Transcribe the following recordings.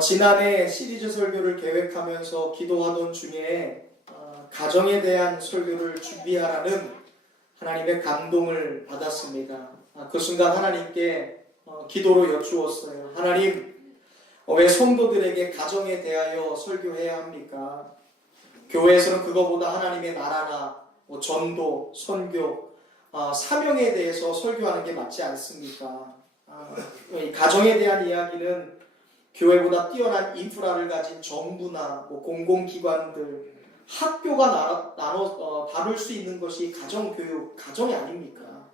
지난해 시리즈 설교를 계획하면서 기도하던 중에 가정에 대한 설교를 준비하라는 하나님의 감동을 받았습니다. 그 순간 하나님께 기도로 여쭈었어요. 하나님, 왜 성도들에게 가정에 대하여 설교해야 합니까? 교회에서는 그거보다 하나님의 나라나 전도, 선교, 사명에 대해서 설교하는 게 맞지 않습니까? 이 가정에 대한 이야기는 교회보다 뛰어난 인프라를 가진 정부나 공공기관들, 학교가 다룰 수 있는 것이 가정교육, 가정이 아닙니까?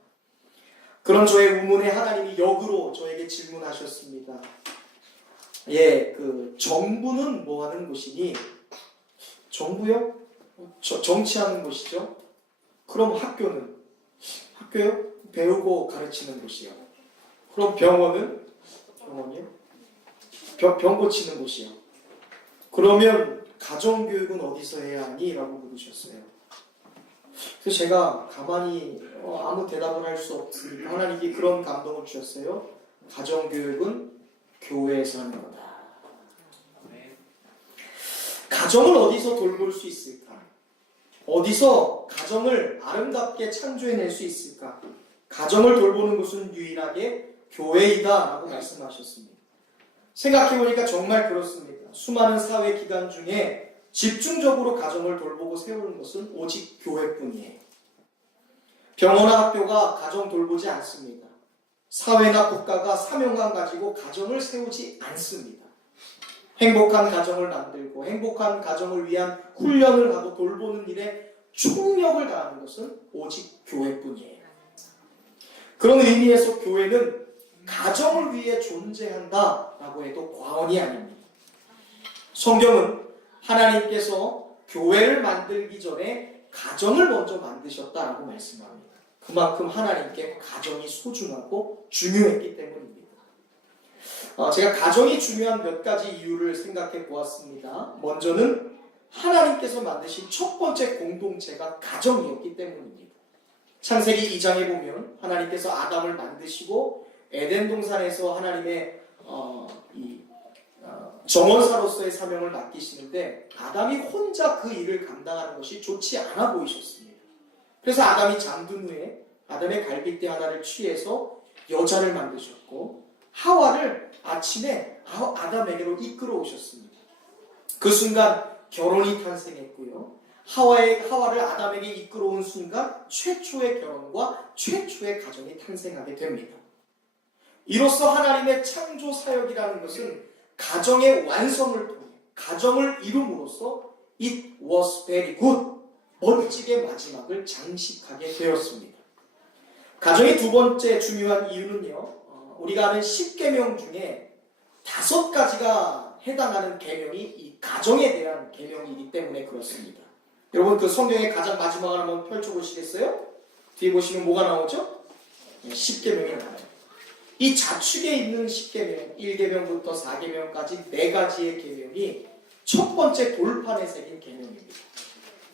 그런 저의 의문에 하나님이 역으로 저에게 질문하셨습니다. 정부는 뭐 하는 곳이니? 정부요? 정치하는 곳이죠? 그럼 학교는? 학교요? 배우고 가르치는 곳이요. 그럼 병원은? 병원이요? 병 고치는 곳이요. 그러면 가정교육은 어디서 해야 하니? 라고 물으셨어요. 그래서 제가 가만히 아무 대답을 할 수 없으니까 하나님이 그런 감동을 주셨어요. 가정교육은 교회에서 하는 거다. 가정을 어디서 돌볼 수 있을까? 어디서 가정을 아름답게 창조해낼 수 있을까? 가정을 돌보는 곳은 유일하게 교회이다 라고 말씀하셨습니다. 생각해보니까 정말 그렇습니다. 수많은 사회 기관 중에 집중적으로 가정을 돌보고 세우는 것은 오직 교회뿐이에요. 병원이나 학교가 가정 돌보지 않습니다. 사회나 국가가 사명감 가지고 가정을 세우지 않습니다. 행복한 가정을 만들고 행복한 가정을 위한 훈련을 하고 돌보는 일에 총력을 다하는 것은 오직 교회뿐이에요. 그런 의미에서 교회는 가정을 위해 존재한다라고 해도 과언이 아닙니다. 성경은 하나님께서 교회를 만들기 전에 가정을 먼저 만드셨다라고 말씀합니다. 그만큼 하나님께 가정이 소중하고 중요했기 때문입니다. 제가 가정이 중요한 몇 가지 이유를 생각해 보았습니다. 먼저는 하나님께서 만드신 첫 번째 공동체가 가정이었기 때문입니다. 창세기 2장에 보면 하나님께서 아담을 만드시고 에덴 동산에서 하나님의 정원사로서의 사명을 맡기시는데 아담이 혼자 그 일을 감당하는 것이 좋지 않아 보이셨습니다. 그래서 아담이 잠든 후에 아담의 갈빗대 하나를 취해서 여자를 만드셨고 하와를 아침에 아담에게로 이끌어 오셨습니다. 그 순간 결혼이 탄생했고요. 하와를 아담에게 이끌어온 순간 최초의 결혼과 최초의 가정이 탄생하게 됩니다. 이로써 하나님의 창조 사역이라는 것은 가정의 완성을 통해 가정을 이룸으로써 It was very good, 멋지게 마지막을 장식하게 되었습니다. 가정의 두 번째 중요한 이유는요, 우리가 아는 10계명 중에 5가지가 해당하는 계명이 이 가정에 대한 계명이기 때문에 그렇습니다. 여러분 그 성경의 가장 마지막을 한번 펼쳐보시겠어요? 뒤에 보시면 뭐가 나오죠? 10계명이 나와요. 이 좌측에 있는 10계명, 1계명부터 4계명까지 4가지의 계명이 첫 번째 돌판에 새긴 계명입니다.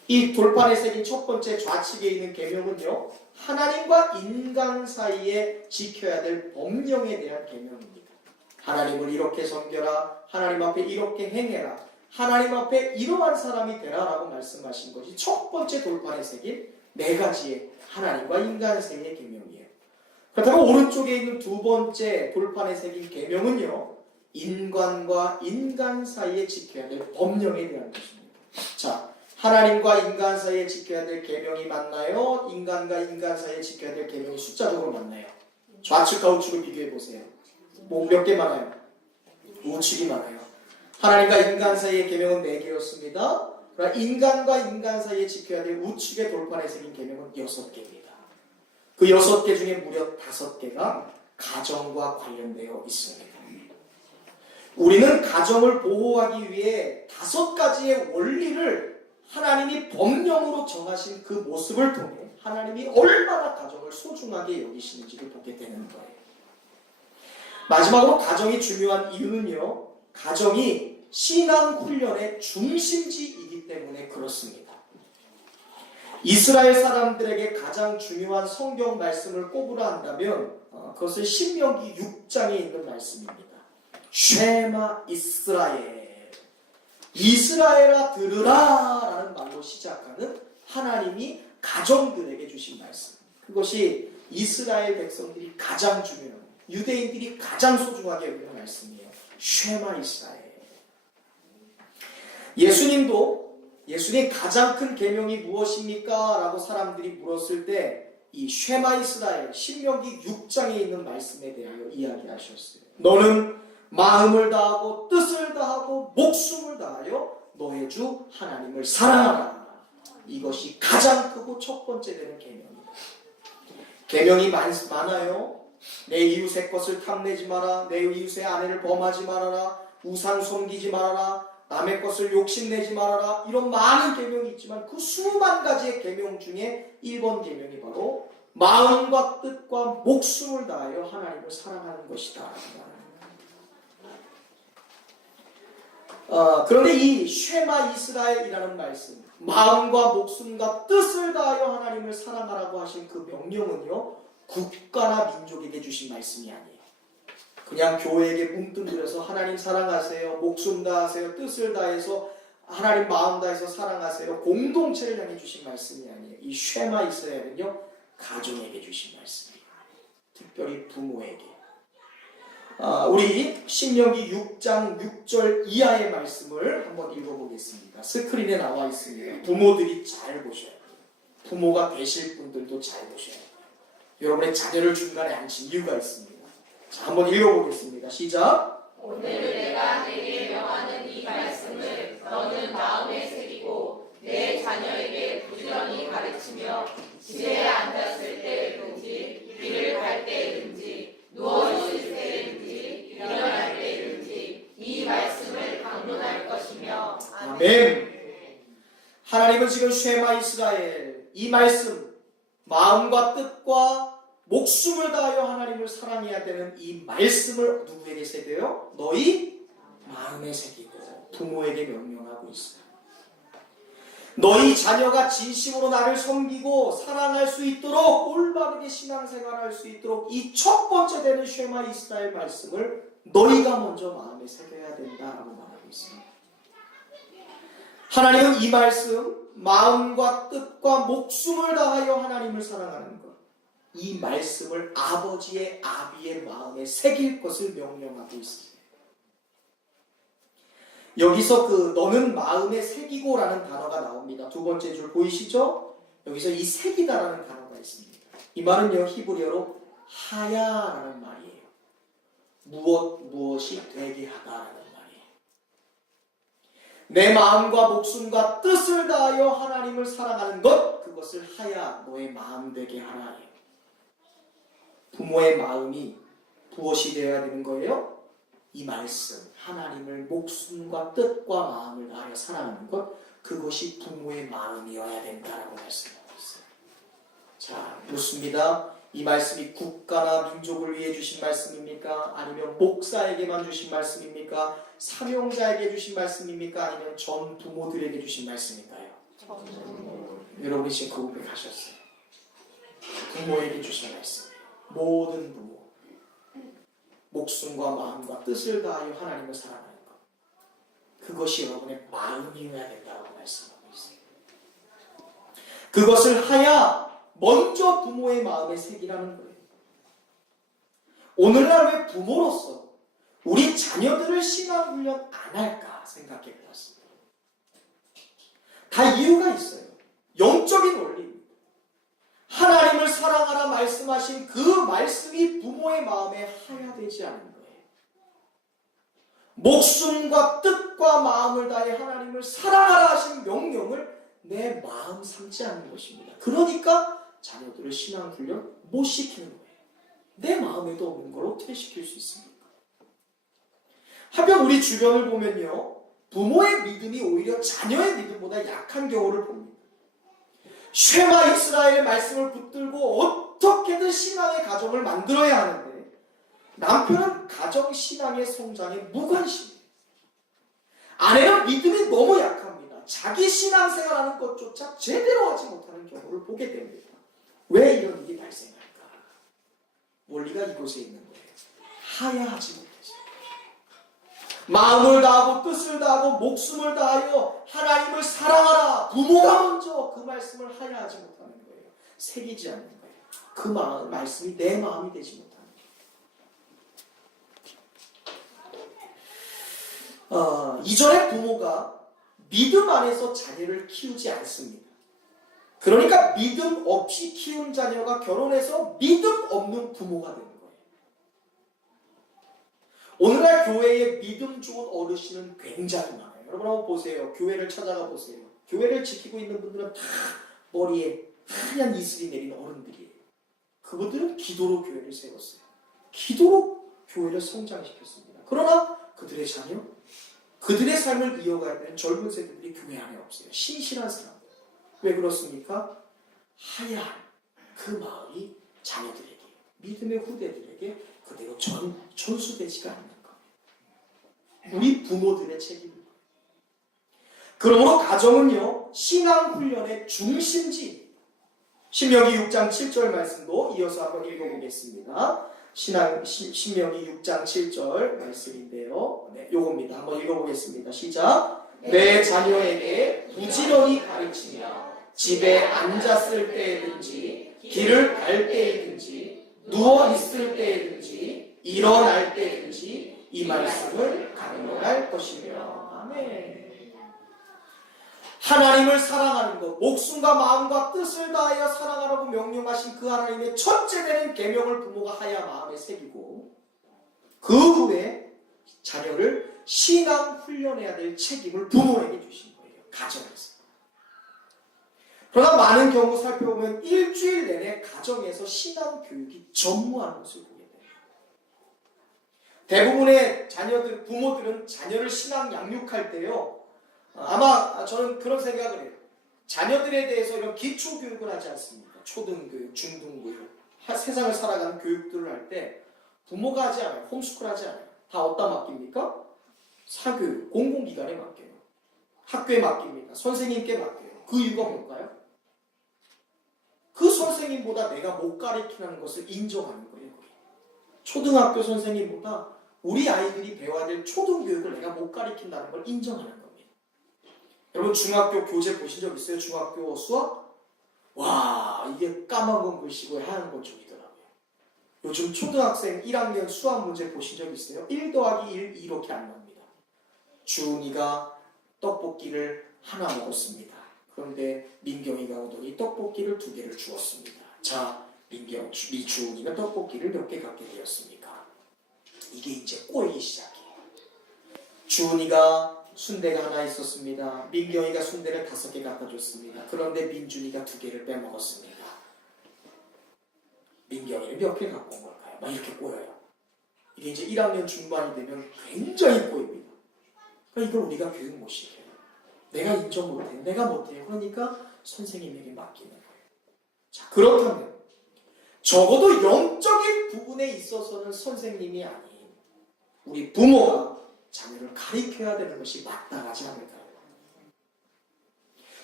이 돌판에 새긴 첫 번째 좌측에 있는 계명은요, 하나님과 인간 사이에 지켜야 될 법령에 대한 계명입니다. 하나님을 이렇게 섬겨라, 하나님 앞에 이렇게 행해라, 하나님 앞에 이러한 사람이 되라 라고 말씀하신 것이 첫 번째 돌판에 새긴 4가지의 하나님과 인간 사이의 계명이에요. 그렇다면 오른쪽에 있는 두 번째 돌판에 새긴 계명은요, 인간과 인간 사이에 지켜야 될 법령에 대한 것입니다. 자, 하나님과 인간 사이에 지켜야 될 계명이 맞나요? 인간과 인간 사이에 지켜야 될 계명이 숫자적으로 맞나요? 좌측과 우측을 비교해 보세요. 몇 개 많아요? 우측이 많아요. 하나님과 인간 사이의 계명은 4개였습니다. 그러나 인간과 인간 사이에 지켜야 될 우측의 돌판에 새긴 계명은 6개입니다. 그 6개 중에 무려 5개가 가정과 관련되어 있습니다. 우리는 가정을 보호하기 위해 5가지의 원리를 하나님이 법령으로 정하신 그 모습을 통해 하나님이 얼마나 가정을 소중하게 여기시는지를 보게 되는 거예요. 마지막으로 가정이 중요한 이유는요, 가정이 신앙 훈련의 중심지이기 때문에 그렇습니다. 이스라엘 사람들에게 가장 중요한 성경 말씀을 꼽으라 한다면 그것은 신명기 6장에 있는 말씀입니다. 쉐마 이스라엘, 이스라엘아 들으라 라는 말로 시작하는 하나님이 가정들에게 주신 말씀. 그것이 이스라엘 백성들이 가장 중요한, 유대인들이 가장 소중하게 여기는 말씀이에요. 쉐마 이스라엘. 예수님 가장 큰 계명이 무엇입니까? 라고 사람들이 물었을 때 이 쉐마 이스라엘, 신명기 6장에 있는 말씀에 대하여 이야기하셨어요. 너는 마음을 다하고 뜻을 다하고 목숨을 다하여 너의 주 하나님을 사랑하라. 이것이 가장 크고 첫 번째 되는 계명입니다. 계명이 많아요. 내 이웃의 것을 탐내지 마라. 내 이웃의 아내를 범하지 말아라. 우상 섬기지 말아라. 남의 것을 욕심내지 말아라. 이런 많은 계명이 있지만 그 수만 가지의 계명 중에 1번 계명이 바로 마음과 뜻과 목숨을 다하여 하나님을 사랑하는 것이다. 그런데 이 쉐마 이스라엘이라는 말씀, 마음과 목숨과 뜻을 다하여 하나님을 사랑하라고 하신 그 명령은요, 국가나 민족에게 주신 말씀이 아니에요. 그냥 교회에게 뭉뚱그려서 하나님 사랑하세요, 목숨 다하세요, 뜻을 다해서 하나님 마음 다해서 사랑하세요, 공동체를 향해 주신 말씀이 아니에요. 이 쉐마 이스라엘은요, 가정에게 주신 말씀이에요. 특별히 부모에게. 우리 신명기 6장 6절 이하의 말씀을 한번 읽어보겠습니다. 스크린에 나와 있습니다. 부모들이 잘 보셔야 돼요. 부모가 되실 분들도 잘 보셔야 돼요. 여러분의 자녀를 중간에 앉힌 이유가 있습니다. 자, 한번 읽어보겠습니다. 시작. 오늘 내가 내게 명하는 이 말씀을 너는 마음에 새기고 내 자녀에게 부지런히 가르치며 집에 앉았을 때든지 길을 갈 때든지 누워있을 때든지 일어날 때든지 이 말씀을 강론할 것이며. 아멘. 하나님은 지금 쉐마 이스라엘, 이 말씀, 마음과 뜻과 목숨을 다하여 하나님을 사랑해야 되는 이 말씀을 누구에게 새겨요? 너희 마음에 새기고 부모에게 명령하고 있어요. 너희 자녀가 진심으로 나를 섬기고 사랑할 수 있도록 올바르게 신앙생활할 수 있도록 이 첫 번째 되는 쉐마 이스라엘 말씀을 너희가 먼저 마음에 새겨야 된다라고 말하고 있습니다. 하나님은 이 말씀, 마음과 뜻과 목숨을 다하여 하나님을 사랑하는 것, 이 말씀을 아버지의 아비의 마음에 새길 것을 명령하고 있습니다. 여기서 그 너는 마음에 새기고라는 단어가 나옵니다. 두 번째 줄 보이시죠? 여기서 이 새기다라는 단어가 있습니다. 이 말은요, 히브리어로 하야라는 말이에요. 무엇이 되게 하다라는 말이에요. 내 마음과 목숨과 뜻을 다하여 하나님을 사랑하는 것, 그것을 하야, 너의 마음 되게 하라예요. 부모의 마음이 무엇이 되어야 되는 거예요? 이 말씀, 하나님을 목숨과 뜻과 마음을 다하여 사랑하는 것, 그것이 부모의 마음이어야 된다라고 말씀하고 있어요. 자, 묻습니다. 이 말씀이 국가나 민족을 위해 주신 말씀입니까? 아니면 목사에게만 주신 말씀입니까? 사명자에게 주신 말씀입니까? 아니면 전 부모들에게 주신 말씀인가요? 여러분이 지금 그 고백하셨어요. 부모에게 주신 말씀. 모든 부모, 목숨과 마음과 뜻을 다하여 하나님을 사랑하는 것, 그것이 여러분의 마음이어야 된다고 말씀하고 있어요. 그것을 하야 먼저 부모의 마음에 새기라는 거예요. 오늘날 왜 부모로서 우리 자녀들을 신앙훈련 안 할까 생각해 보았습니다. 다 이유가 있어요. 영적인 원리. 하나님을 사랑하라 말씀하신 그 말씀이 부모의 마음에 하야되지 않은 거예요. 목숨과 뜻과 마음을 다해 하나님을 사랑하라 하신 명령을 내 마음 삼지 않는 것입니다. 그러니까 자녀들을 신앙훈련 못 시키는 거예요. 내 마음에도 없는 걸 어떻게 시킬 수 있습니까? 하필 우리 주변을 보면요, 부모의 믿음이 오히려 자녀의 믿음보다 약한 경우를 봅니다. 쉐마 이스라엘의 말씀을 붙들고 어떻게든 신앙의 가정을 만들어야 하는데 남편은 가정 신앙의 성장에 무관심이에요. 아내는 믿음이 너무 약합니다. 자기 신앙생활하는 것조차 제대로 하지 못하는 경우를 보게 됩니다. 왜 이런 일이 발생할까? 원리가 이곳에 있는 거예요. 하야하지 못해서. 마음을 다하고 뜻을 다하고 목숨을 다하여 하나님을 사랑하라. 부모가 먼저 그 말씀을 하야하지 못하는 거예요. 새기지 않는 거예요. 그 말씀이 내 마음이 되지 못하는 거예요. 이전에 부모가 믿음 안에서 자녀를 키우지 않습니다. 그러니까 믿음 없이 키운 자녀가 결혼해서 믿음 없는 부모가 되는 거예요. 오늘날 교회에 믿음 좋은 어르신은 굉장히 많아요. 여러분 한번 보세요. 교회를 찾아가 보세요. 교회를 지키고 있는 분들은 다 머리에 하얀 이슬이 내린 어른들이에요. 그분들은 기도로 교회를 세웠어요. 기도로 교회를 성장시켰습니다. 그러나 그들의 자녀, 그들의 삶을 이어가야 되는 젊은 세대들이 교회 안에 없어요. 신실한 사람들. 왜 그렇습니까? 하얀 그 마음이 자녀들에게, 믿음의 후대들에게 그대로 전수되지가 않는 거예요. 우리 부모들의 책임입니다. 그러므로 가정은요, 신앙훈련의 중심지. 신명기 6장 7절 말씀도 이어서 한번 읽어보겠습니다. 신명기 6장 7절 말씀인데요. 네, 요겁니다. 한번 읽어보겠습니다. 시작. 내 자녀에게 부지런히 가르치며 집에 앉았을 때든지 길을 갈 때든지 누워 있을 때든지 일어날 때든지 이 말씀을 강론할 것이며. 아멘. 하나님을 사랑하는 것, 목숨과 마음과 뜻을 다하여 사랑하라고 명령하신 그 하나님의 첫째 되는 계명을 부모가 하야 마음에 새기고 그 후에 자녀를 신앙 훈련해야 될 책임을 부모에게 주신 거예요. 가정에서. 그러나 많은 경우 살펴보면 일주일 내내 가정에서 신앙 교육이 전무하는 것을 보게 돼요. 대부분의 부모들은 자녀를 신앙 양육할 때요, 아마 저는 그런 생각을 해요. 자녀들에 대해서 이런 기초 교육을 하지 않습니까? 초등교육, 중등교육, 세상을 살아가는 교육들을 할 때 부모가 하지 않아요. 홈스쿨 하지 않아요. 다 어디다 맡깁니까? 사교육, 공공기관에 맡겨요. 학교에 맡깁니다. 선생님께 맡겨요. 그 이유가 뭘까요? 그 선생님보다 내가 못 가르치는 것을 인정하는 거예요. 초등학교 선생님보다 우리 아이들이 배워야 될 초등교육을 내가 못 가르친다는 걸 인정하는 겁니다. 여러분 중학교 교재 보신 적 있어요? 중학교 수학? 와, 이게 까만 건 글씨고 하얀 건 종이더라고요. 요즘 초등학생 1학년 수학 문제 보신 적 있어요? 1 더하기 1 이렇게 안 나옵니다. 주은이가 떡볶이를 하나 먹었습니다. 그런데 민경이가 오더니 떡볶이를 2개를 주었습니다. 자, 주은이가 떡볶이를 몇 개 갖게 되었습니까? 이게 이제 꼬이기 시작해요. 주은이가 순대가 하나 있었습니다. 민경이가 순대를 5개 갖다 줬습니다. 그런데 민준이가 2개를 빼먹었습니다. 민경이는 몇 개 갖고 온 걸까요? 막 이렇게 꼬여요. 이게 이제 1학년 중반이 되면 굉장히 꼬입니다. 그러니까 이걸 우리가 교육 못 시켜요. 내가 인정 못해요. 내가 못해요. 그러니까 선생님에게 맡기는 거예요. 자, 그렇다면 적어도 영적인 부분에 있어서는 선생님이 아닌 우리 부모가 자녀를 가르쳐야 되는 것이 마땅하지 않을까요?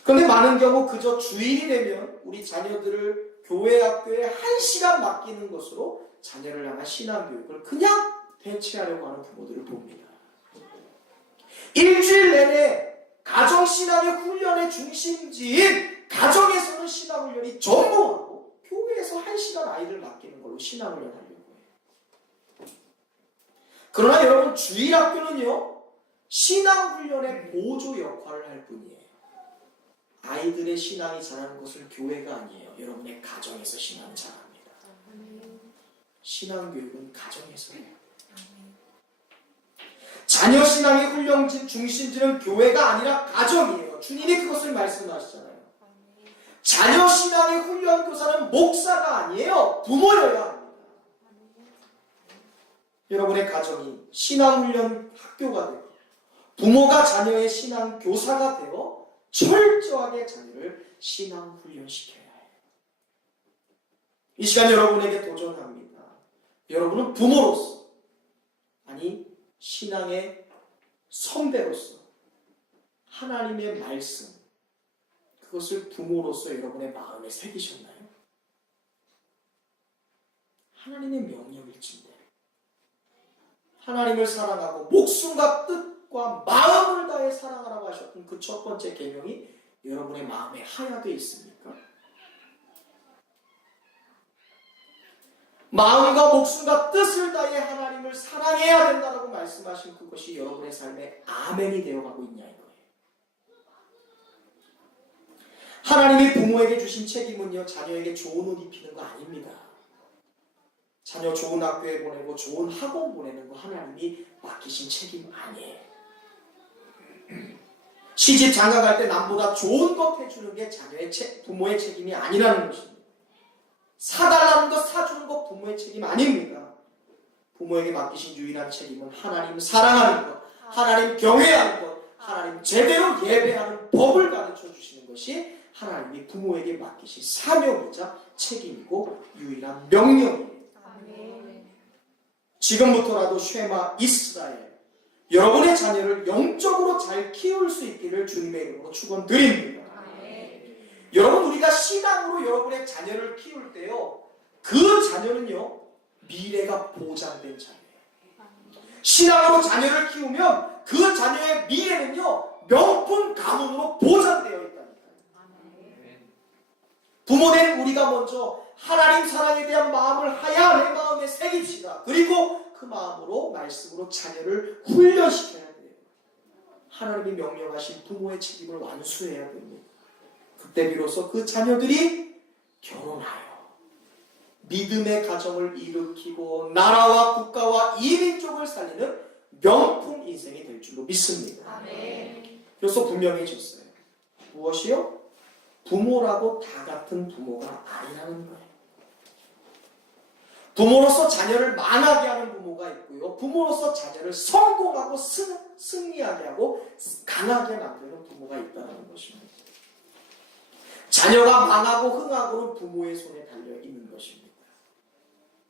그런데 많은 경우 그저 주일이 되면 우리 자녀들을 교회 학교에 1시간 맡기는 것으로 자녀를 향한 신앙교육을 그냥 대체하려고 하는 부모들을 봅니다. 일주일 내내 가정신앙의 훈련의 중심지인 가정에서는 신앙훈련이 전무하고 교회에서 1시간 아이를 맡기는 걸로 신앙훈련 하려고 해요. 그러나 여러분 주일학교는요, 신앙훈련의 보조 역할을 할 뿐이에요. 아이들의 신앙이 자라는 것은 교회가 아니에요. 여러분의 가정에서 신앙이 자랍니다. 신앙교육은 가정에서 해요. 자녀 신앙의 훈련 중심지는 교회가 아니라 가정이에요. 주님이 그것을 말씀하시잖아요. 자녀 신앙의 훈련 교사는 목사가 아니에요. 부모여야 합니다. 여러분의 가정이 신앙훈련 학교가 되고 부모가 자녀의 신앙 교사가 되어 철저하게 자녀를 신앙훈련시켜야 해요. 이 시간 여러분에게 도전합니다. 여러분은 부모로서, 아니 신앙의 선배로서 하나님의 말씀, 그것을 부모로서 여러분의 마음에 새기셨나요? 하나님의 명령일진데 하나님을 사랑하고 목숨과 뜻과 마음을 다해 사랑하라고 하셨던 그 첫 번째 계명이 여러분의 마음에 하야되어 있습니까? 마음과 목숨과 뜻을 다해 하나님을 사랑해야 된다고 말씀하신 그것이 여러분의 삶에 아멘이 되어가고 있냐 이거예요. 하나님이 부모에게 주신 책임은요, 자녀에게 좋은 옷 입히는 거 아닙니다. 자녀 좋은 학교에 보내고 좋은 학원 보내는 거 하나님이 맡기신 책임 아니에요. 시집 장가갈 때 남보다 좋은 것 해주는 게 부모의 책임이 아니라는 것입니다. 사달라는 것 사주는 것 부모의 책임 아닙니다. 부모에게 맡기신 유일한 책임은 하나님 사랑하는 것, 하나님 경외하는 것, 하나님 제대로 예배하는 법을 가르쳐 주시는 것이 하나님이 부모에게 맡기신 사명이자 책임이고 유일한 명령입니다. 지금부터라도 쉐마 이스라엘, 여러분의 자녀를 영적으로 잘 키울 수 있기를 주님의 이름으로 축원드립니다. 여러분, 우리가 신앙으로 여러분의 자녀를 키울 때요, 그 자녀는요 미래가 보장된 자녀예요. 신앙으로 자녀를 키우면 그 자녀의 미래는요 명품 가문으로 보장되어 있다니까요. 부모된 우리가 먼저 하나님 사랑에 대한 마음을 하야 내 마음에 새깁시다. 그리고 그 마음으로 말씀으로 자녀를 훈련시켜야 돼요. 하나님이 명령하신 부모의 책임을 완수해야 됩니다. 그때 비로소 그 자녀들이 결혼하여 믿음의 가정을 일으키고 나라와 국가와 이민족을 살리는 명품 인생이 될 줄로 믿습니다. 그래서 분명해졌어요. 무엇이요? 부모라고 다 같은 부모가 아니라는 거예요. 부모로서 자녀를 망하게 하는 부모가 있고요. 부모로서 자녀를 성공하고 승리하게 하고 강하게 만드는 부모가 있다는 것입니다. 자녀가 망하고 흥하고는 부모의 손에 달려 있는 것입니다.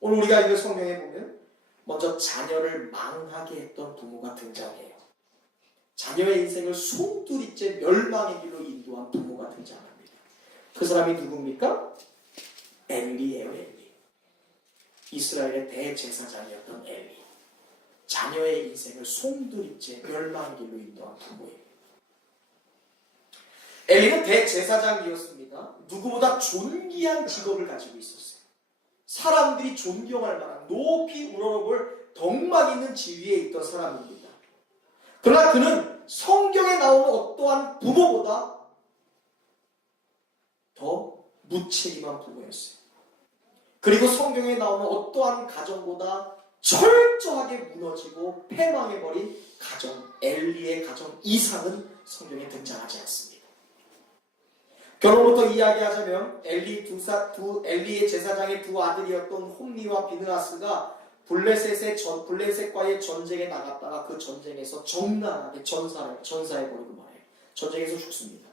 오늘 우리가 읽은 성경에 보면 먼저 자녀를 망하게 했던 부모가 등장해요. 자녀의 인생을 송두리째 멸망의 길로 인도한 부모가 등장합니다. 그 사람이 누굽니까? 엘리예요, 엘리. 이스라엘의 대제사장이었던 엘리. 자녀의 인생을 송두리째 멸망의 길로 인도한 부모예요. 엘리는 대제사장이었습니다. 누구보다 존귀한 직업을 가지고 있었어요. 사람들이 존경할 만한 높이 우러러볼 덕망 있는 지위에 있던 사람입니다. 그러나 그는 성경에 나오는 어떠한 부모보다 더 무책임한 부모였어요. 그리고 성경에 나오는 어떠한 가정보다 철저하게 무너지고 패망해버린 가정, 엘리의 가정 이상은 성경에 등장하지 않습니다. 결혼부터 이야기하자면 엘리의 제사장의 두 아들이었던 홈리와 비느하스가 블레셋과의 전쟁에 나갔다가 그 전쟁에서 적나라하게 전사해버리고 말해요. 전쟁에서 죽습니다.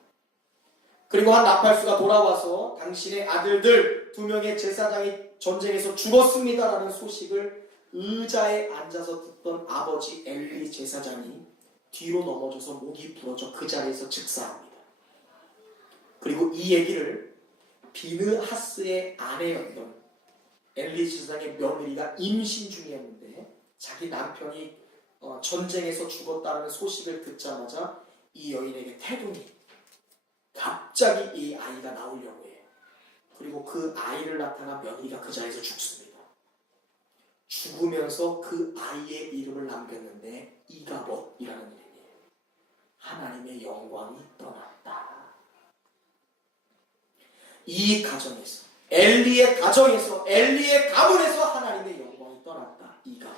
그리고 한 나팔수가 돌아와서 당신의 아들들 2명의 제사장이 전쟁에서 죽었습니다라는 소식을 의자에 앉아서 듣던 아버지 엘리 제사장이 뒤로 넘어져서 목이 부러져 그 자리에서 즉사합니다. 그리고 이 얘기를 비느하스의 아내였던 엘리 제사장의 며느리가 임신 중이었는데 자기 남편이 전쟁에서 죽었다는 소식을 듣자마자 이 여인에게 태동이 갑자기 이 아이가 나오려고 해요. 그리고 그 아이를 나타난 며느리가 그 자리에서 죽습니다. 죽으면서 그 아이의 이름을 남겼는데 이가봇이라는 이름이에요. 하나님의 영광이 떠났다. 이 가정에서 엘리의 가정에서 엘리의 가문에서 하나님의 영광이 떠났다. 이가봇.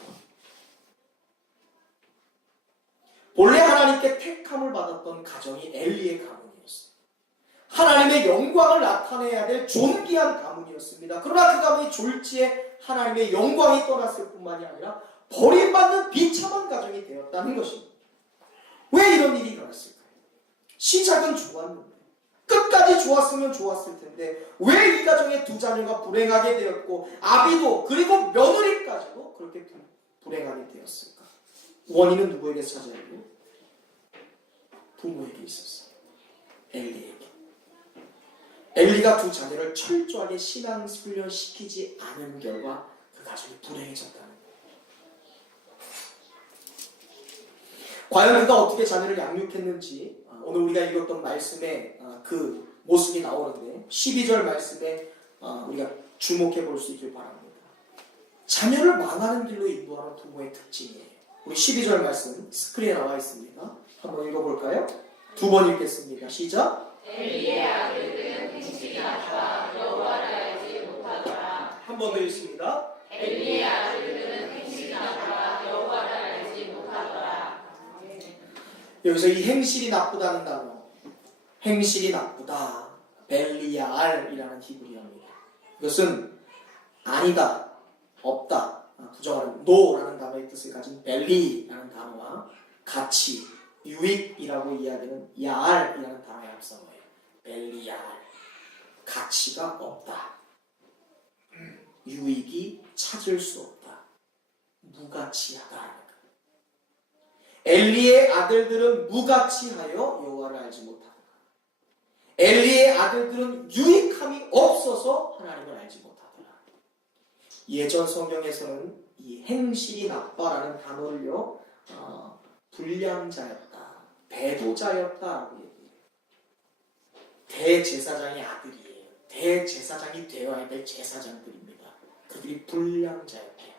본래 하나님께 택함을 받았던 가정이 엘리의 가문이었어요. 하나님의 영광을 나타내야 될 존귀한 가문이었습니다. 그러나 그 가문이 졸지에 하나님의 영광이 떠났을 뿐만이 아니라 버림받는 비참한 가정이 되었다는 것입니다. 왜 이런 일이 일어났을까요? 시작은 좋았는데 끝까지 좋았으면 좋았을 텐데 왜 이 가정의 두 자녀가 불행하게 되었고 아비도 그리고 며느리까지도 그렇게 불행하게 되었을까? 원인은 누구에게 찾아야 돼요? 부모에게 있었어요. 엘리에게. 엘리가 두 자녀를 철저하게 신앙 훈련시키지 않은 결과 그 가정이 불행해졌다는 거예요. 과연 그가 어떻게 자녀를 양육했는지 오늘 우리가 읽었던 말씀에 그 모습이 나오는데 12절 말씀에 우리가 주목해 볼 수 있길 바랍니다. 자녀를 망하는 길로 인도하는 부모의 특징이에요. 우리 12절 말씀 스크린에 나와 있습니다. 한번 읽어볼까요? 두 번 읽겠습니다. 시작. 엘리의 아들들은 행실이 나빠 여호와를 알지 못하더라. 한 번 더 읽습니다. 엘리의 아들들은 행실이 나빠 여호와를 알지 못하더라. 여기서 이 행실이 나쁘다는 단어, 행실이 나쁘다, 벨리알이라는 히브리어입니다. 이것은 아니다, 없다, 부정하는 no라는 단어의 뜻을 가진 벨리라는 단어와 같이 유익이라고 이야기하는 야알이라는 단어의 합성어예요. 벨리알, 가치가 없다, 유익이 찾을 수 없다, 무가치하다. 엘리의 아들들은 무가치하여 여호와를 알지 못하더라. 엘리의 아들들은 유익함이 없어서 하나님을 알지 못하더라. 예전 성경에서는 이 행실이 나빠라는 단어를요, 불량자였다, 배도자였다라고 얘기해요. 대제사장의 아들이에요. 대제사장이 되어야 될 제사장들입니다. 그들이 불량자였대요.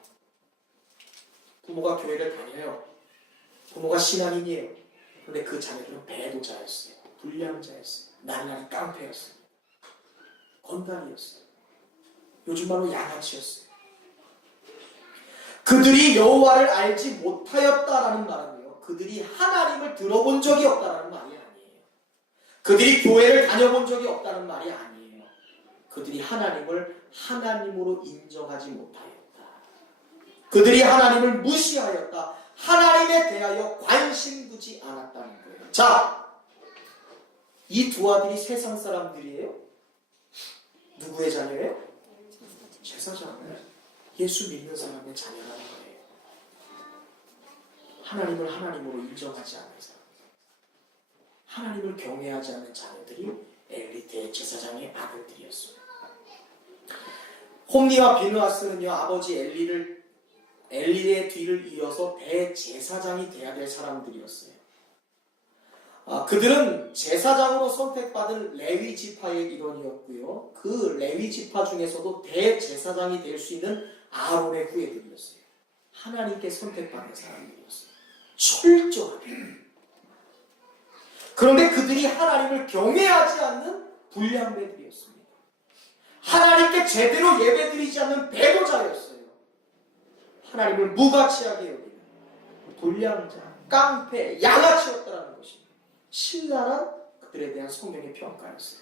부모가 교회를 다녀요. 부모가 신앙인이에요. 그런데 그 자녀들은 배도자였어요. 불량자였어요. 나날이 깡패였어요. 건달이었어요. 요즘 말로 양아치였어요. 그들이 여호와를 알지 못하였다라는 말은요, 그들이 하나님을 들어본 적이 없다라는 말이 아니에요. 그들이 교회를 다녀본 적이 없다는 말이 아니에요. 그들이 하나님을 하나님으로 인정하지 못하였다. 그들이 하나님을 무시하였다. 하나님에 대하여 관심 두지 않았다는 거예요. 자, 이 두 아들이 세상 사람들이에요? 누구의 자녀예요? 제사장, 예수 믿는 사람의 자녀라는 거예요. 하나님을 하나님으로 인정하지 않는 사람, 하나님을 경외하지 않는 자녀들이 엘리 대제사장의 아들들이었어요. 홈리와 비느하스는요, 아버지 엘리의 뒤를 이어서 대제사장이 돼야 될 사람들이었어요. 그들은 제사장으로 선택받은 레위 지파의 일원이었고요. 그 레위 지파 중에서도 대제사장이 될 수 있는 아론의 후예들이었어요. 하나님께 선택받은 사람들이었어요. 철저하게. 그런데 그들이 하나님을 경외하지 않는 불량배들이었습니다. 하나님께 제대로 예배드리지 않는 배도자였어요. 하나님을 무가치하게 여기는 불량자, 깡패, 양아치였다라는 것입니다. 신랄한 그들에 대한 성경의 평가였어요.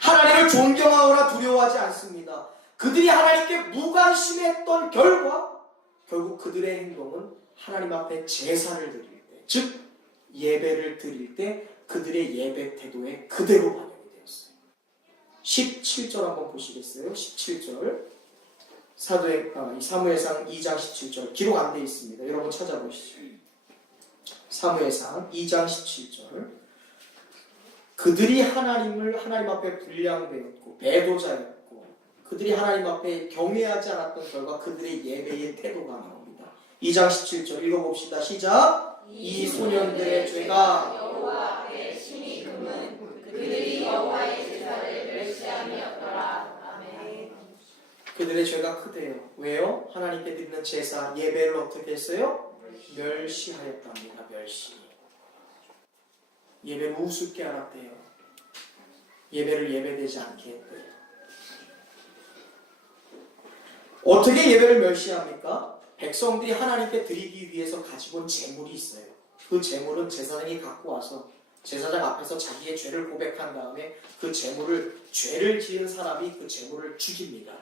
하나님을 존경하거나 두려워하지 않습니다. 그들이 하나님께 무관심했던 결과 결국 그들의 행동은 하나님 앞에 제사를 드릴 때, 즉 예배를 드릴 때 그들의 예배 태도에 그대로 반영이 되었어요. 17절 한번 보시겠어요? 17절 사무엘상 2장 17절 기록 안 돼 있습니다. 여러분 찾아보시죠. 사무엘상 2장 17절 그들이 하나님 앞에 불량되었고 배도자였고 그들이 하나님 앞에 경외하지 않았던 결과 그들의 예배의 태도가 나옵니다. 2장 17절 읽어봅시다. 시작. 이 소년들의 죄가 여호와 앞에 심히 금은 그들이 여호와의 제사를 멸시함이었더라. 아멘. 그들의 죄가 크대요. 왜요? 하나님께 드리는 제사, 예배를 어떻게 했어요? 멸시하였답니다. 멸시. 예배를 우습게 알았대요. 예배를 예배되지 않게 했대요. 어떻게 예배를 멸시합니까? 백성들이 하나님께 드리기 위해서 가지고 온 제물이 있어요. 그 제물은 제사장이 갖고 와서 제사장 앞에서 자기의 죄를 고백한 다음에 그 제물을 죄를 지은 사람이 그 제물을 죽입니다.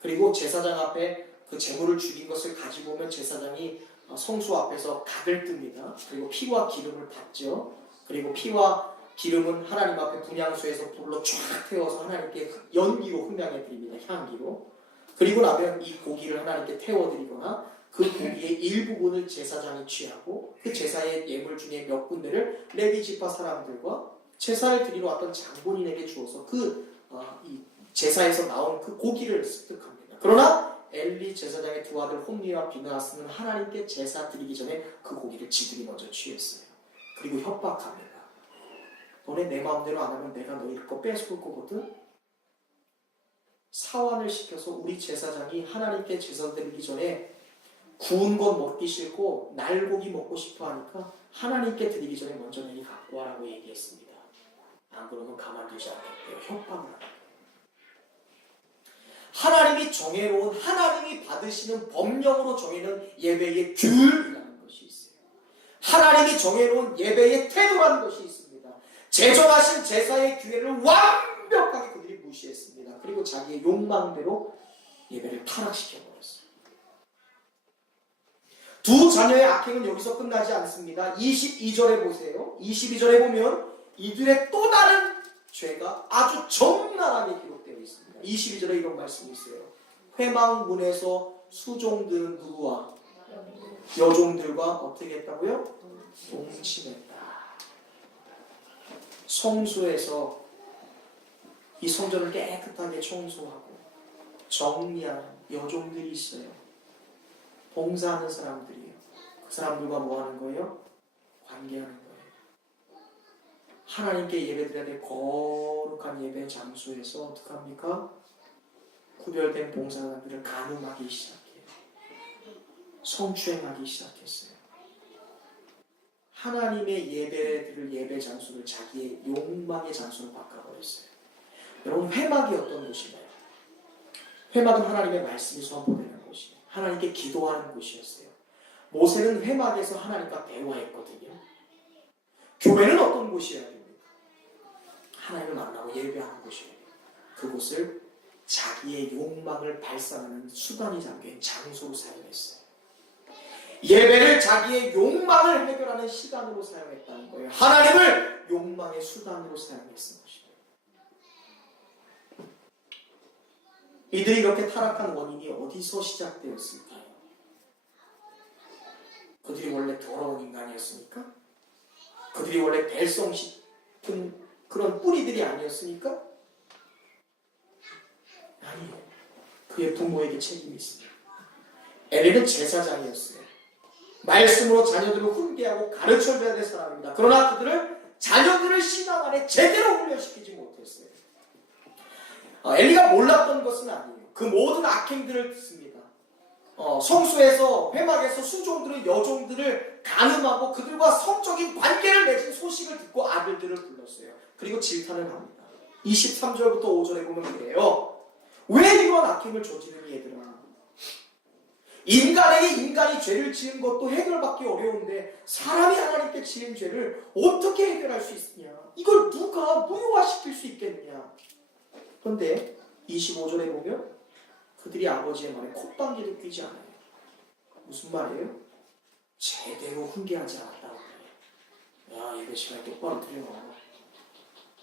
그리고 제사장 앞에 그 제물을 죽인 것을 가지고 오면 제사장이 성수 앞에서 각을 뜹니다. 그리고 피와 기름을 받죠. 그리고 피와 기름은 하나님 앞에 분향소에서 불로 쫙 태워서 하나님께 연기로 흠양해 드립니다. 향기로. 그리고 나면 이 고기를 하나님께 태워드리거나 그 고기의 일부분을 제사장이 취하고 그 제사의 예물 중에 몇 군데를 레위 지파 사람들과 제사를 드리러 왔던 장본인에게 주어서 이 제사에서 나온 그 고기를 습득합니다. 그러나 엘리 제사장의 두 아들 홈리와 비느하스는 하나님께 제사 드리기 전에 그 고기를 지들이 먼저 취했어요. 그리고 협박합니다. 너네 내 마음대로 안 하면 내가 너희 거 뺏을 거거든. 사환을 시켜서 우리 제사장이 하나님께 제사 드리기 전에 구운 것 먹기 싫고 날고기 먹고 싶어 하니까 하나님께 드리기 전에 먼저 내게 갖고 와라고 얘기했습니다. 안 그러면 가만두지 않겠대요. 협박을 하는 거예요. 하나님이 정해놓은, 하나님이 받으시는 법령으로 정해놓은 예배의 규율이라는 것이 있어요. 하나님이 정해놓은 예배의 태도라는 것이 있습니다. 제정하신 제사의 규례를 완벽하게 그들이 무시했습니다. 그리고 자기의 욕망대로 예배를 타락시켜버렸어요. 두 자녀의 악행은 여기서 끝나지 않습니다. 22절에 보세요. 22절에 보면 이들의 또 다른 죄가 아주 적나라하게 기록되어 있습니다. 22절에 이런 말씀이 있어요. 회막문에서 수종들은 누구와 여종들과 어떻게 했다고요? 동침했다. 성소에서 이 성전을 깨끗하게 청소하고 정리하는 여종들이 있어요. 봉사하는 사람들이에요. 그 사람들과 뭐 하는 거예요? 관계하는 거예요. 하나님께 예배드려야 될 거룩한 예배 장소에서 어떻게 합니까? 구별된 봉사자들을 간음하기 시작해요. 성추행하기 시작했어요. 하나님의 예배드릴 예배 장소를 자기의 욕망의 장소로 바꿔버렸어요. 여러분, 회막이 어떤 곳인가요? 회막은 하나님의 말씀이 선포되는 곳이에요. 하나님께 기도하는 곳이었어요. 모세는 회막에서 하나님과 대화했거든요. 교회는 어떤 곳이어야 됩니까? 하나님을 만나고 예배하는 곳이에요. 그곳을 자기의 욕망을 발산하는 수단이 잠긴 장소로 사용했어요. 예배를 자기의 욕망을 해결하는 시간으로 사용했다는 거예요. 하나님을 욕망의 수단으로 사용했던 것입니다. 이들이 이렇게 타락한 원인이 어디서 시작되었을까요? 그들이 원래 더러운 인간이었습니까? 그들이 원래 벨성 싶은 그런 뿌리들이 아니었습니까? 아니요. 그의 부모에게 책임이 있습니다. 엘리는 제사장이었어요. 말씀으로 자녀들을 훈계하고 가르쳐줘야 될 사람입니다. 그러나 그들을 자녀들을 신앙 안에 제대로 훈련시키지 못했어요. 엘리가 몰랐던 것은 아니에요. 그 모든 악행들을 듣습니다. 성소에서 회막에서 수종들은 여종들을 간음하고 그들과 성적인 관계를 맺은 소식을 듣고 아들들을 불렀어요. 그리고 질타를 합니다. 23절부터 5절에 보면 그래요. 왜 이런 악행을 저지르니 얘들아. 인간에게 인간이 죄를 지은 것도 해결받기 어려운데 사람이 하나님께 지은 죄를 어떻게 해결할 수 있느냐. 이걸 누가 무효화시킬 수 있겠느냐. 그런데 25절에 보면 그들이 아버지의 말에 콧방귀도 뀌지 않아요. 무슨 말이에요? 제대로 훈계하지 않았다는 거예요. 야, 예배 시간에 똑바로 드려.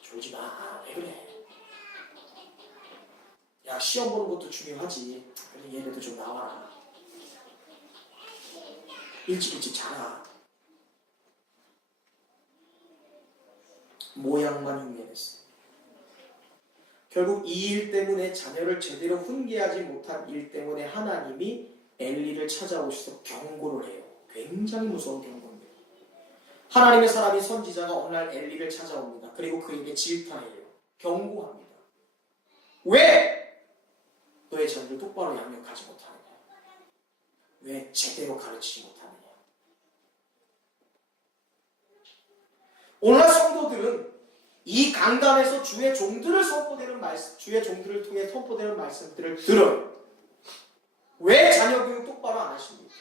졸지 마. 왜 그래? 야, 시험 보는 것도 중요하지. 그래, 예배도 좀 나와라. 일찍 자라. 모양만 흉내냈어요. 결국 이 일 때문에 자녀를 제대로 훈계하지 못한 일 때문에 하나님이 엘리를 찾아오셔서 경고를 해요. 굉장히 무서운 경고입니다. 하나님의 사람이 선지자가 어느 날 엘리를 찾아옵니다. 그리고 그에게 질타해요. 경고합니다. 왜 너의 자녀를 똑바로 양육하지 못하느냐? 왜 제대로 가르치지 못하느냐? 오늘날 성도들은 이 강단에서 주의 종들을 선포되는 말씀, 주의 종들을 통해 선포되는 말씀들을 들어요. 왜 자녀 교육 똑바로 안 하십니까?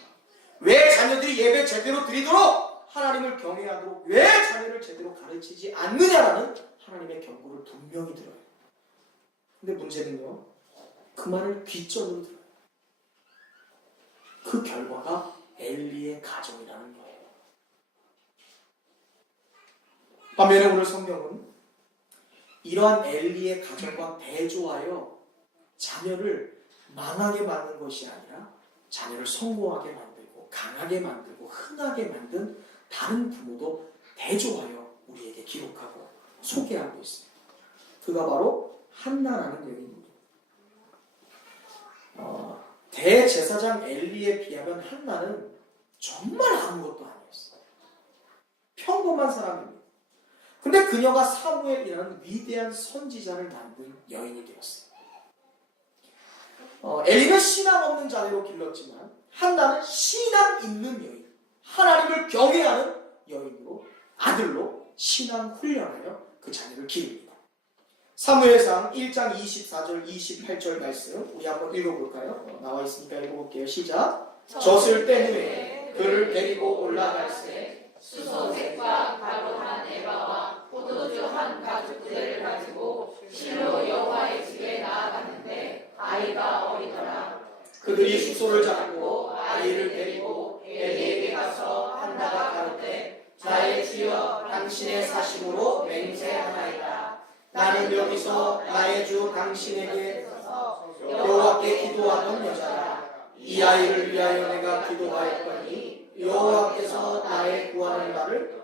왜 자녀들이 예배 제대로 드리도록 하나님을 경외하도록 왜 자녀를 제대로 가르치지 않느냐라는 하나님의 경고를 분명히 들어요. 근데 문제는요, 그 말을 귓전으로 들어요. 그 결과가 엘리의 가정이라는 거예요. 반면에 오늘 성경은 이러한 엘리의 가정과 대조하여 자녀를 망하게 만든 것이 아니라 자녀를 성공하게 만들고 강하게 만들고 흥하게 만든 다른 부모도 대조하여 우리에게 기록하고 소개하고 있어요. 그가 바로 한나라는 여인입니다. 대제사장 엘리에 비하면 한나는 정말 아무것도 아니었어요. 평범한 사람입니다. 근데 그녀가 사무엘이라는 위대한 선지자를 만든 여인이 되었어요. 엘리는 신앙 없는 자녀로 길렀지만 한나는 신앙 있는 여인, 하나님을 경외하는 여인으로, 아들로 신앙 훈련하여 그 자녀를 기릅니다. 사무엘상 1장 24절 28절 말씀 우리 한번 읽어볼까요? 나와 있으니까 읽어볼게요. 시작. 젖을 뗀 후에 그를 데리고 올라갈새 수소색과 가루한 에바와 포도주 한 가죽들을 가지고 실로 여호와의 집에 나아갔는데 아이가 어리더라. 그들이 숙소를 잡고 아이를 데리고 엘리에게 가서 한나가 가로되 나의 주여 당신의 사심으로 맹세하나이다. 나는 여기서 나의 주 당신에게 여호와께 기도하던 여자라. 이 아이를 위하여 내가 기도하였더니 여호와께서 나의 구하는 바를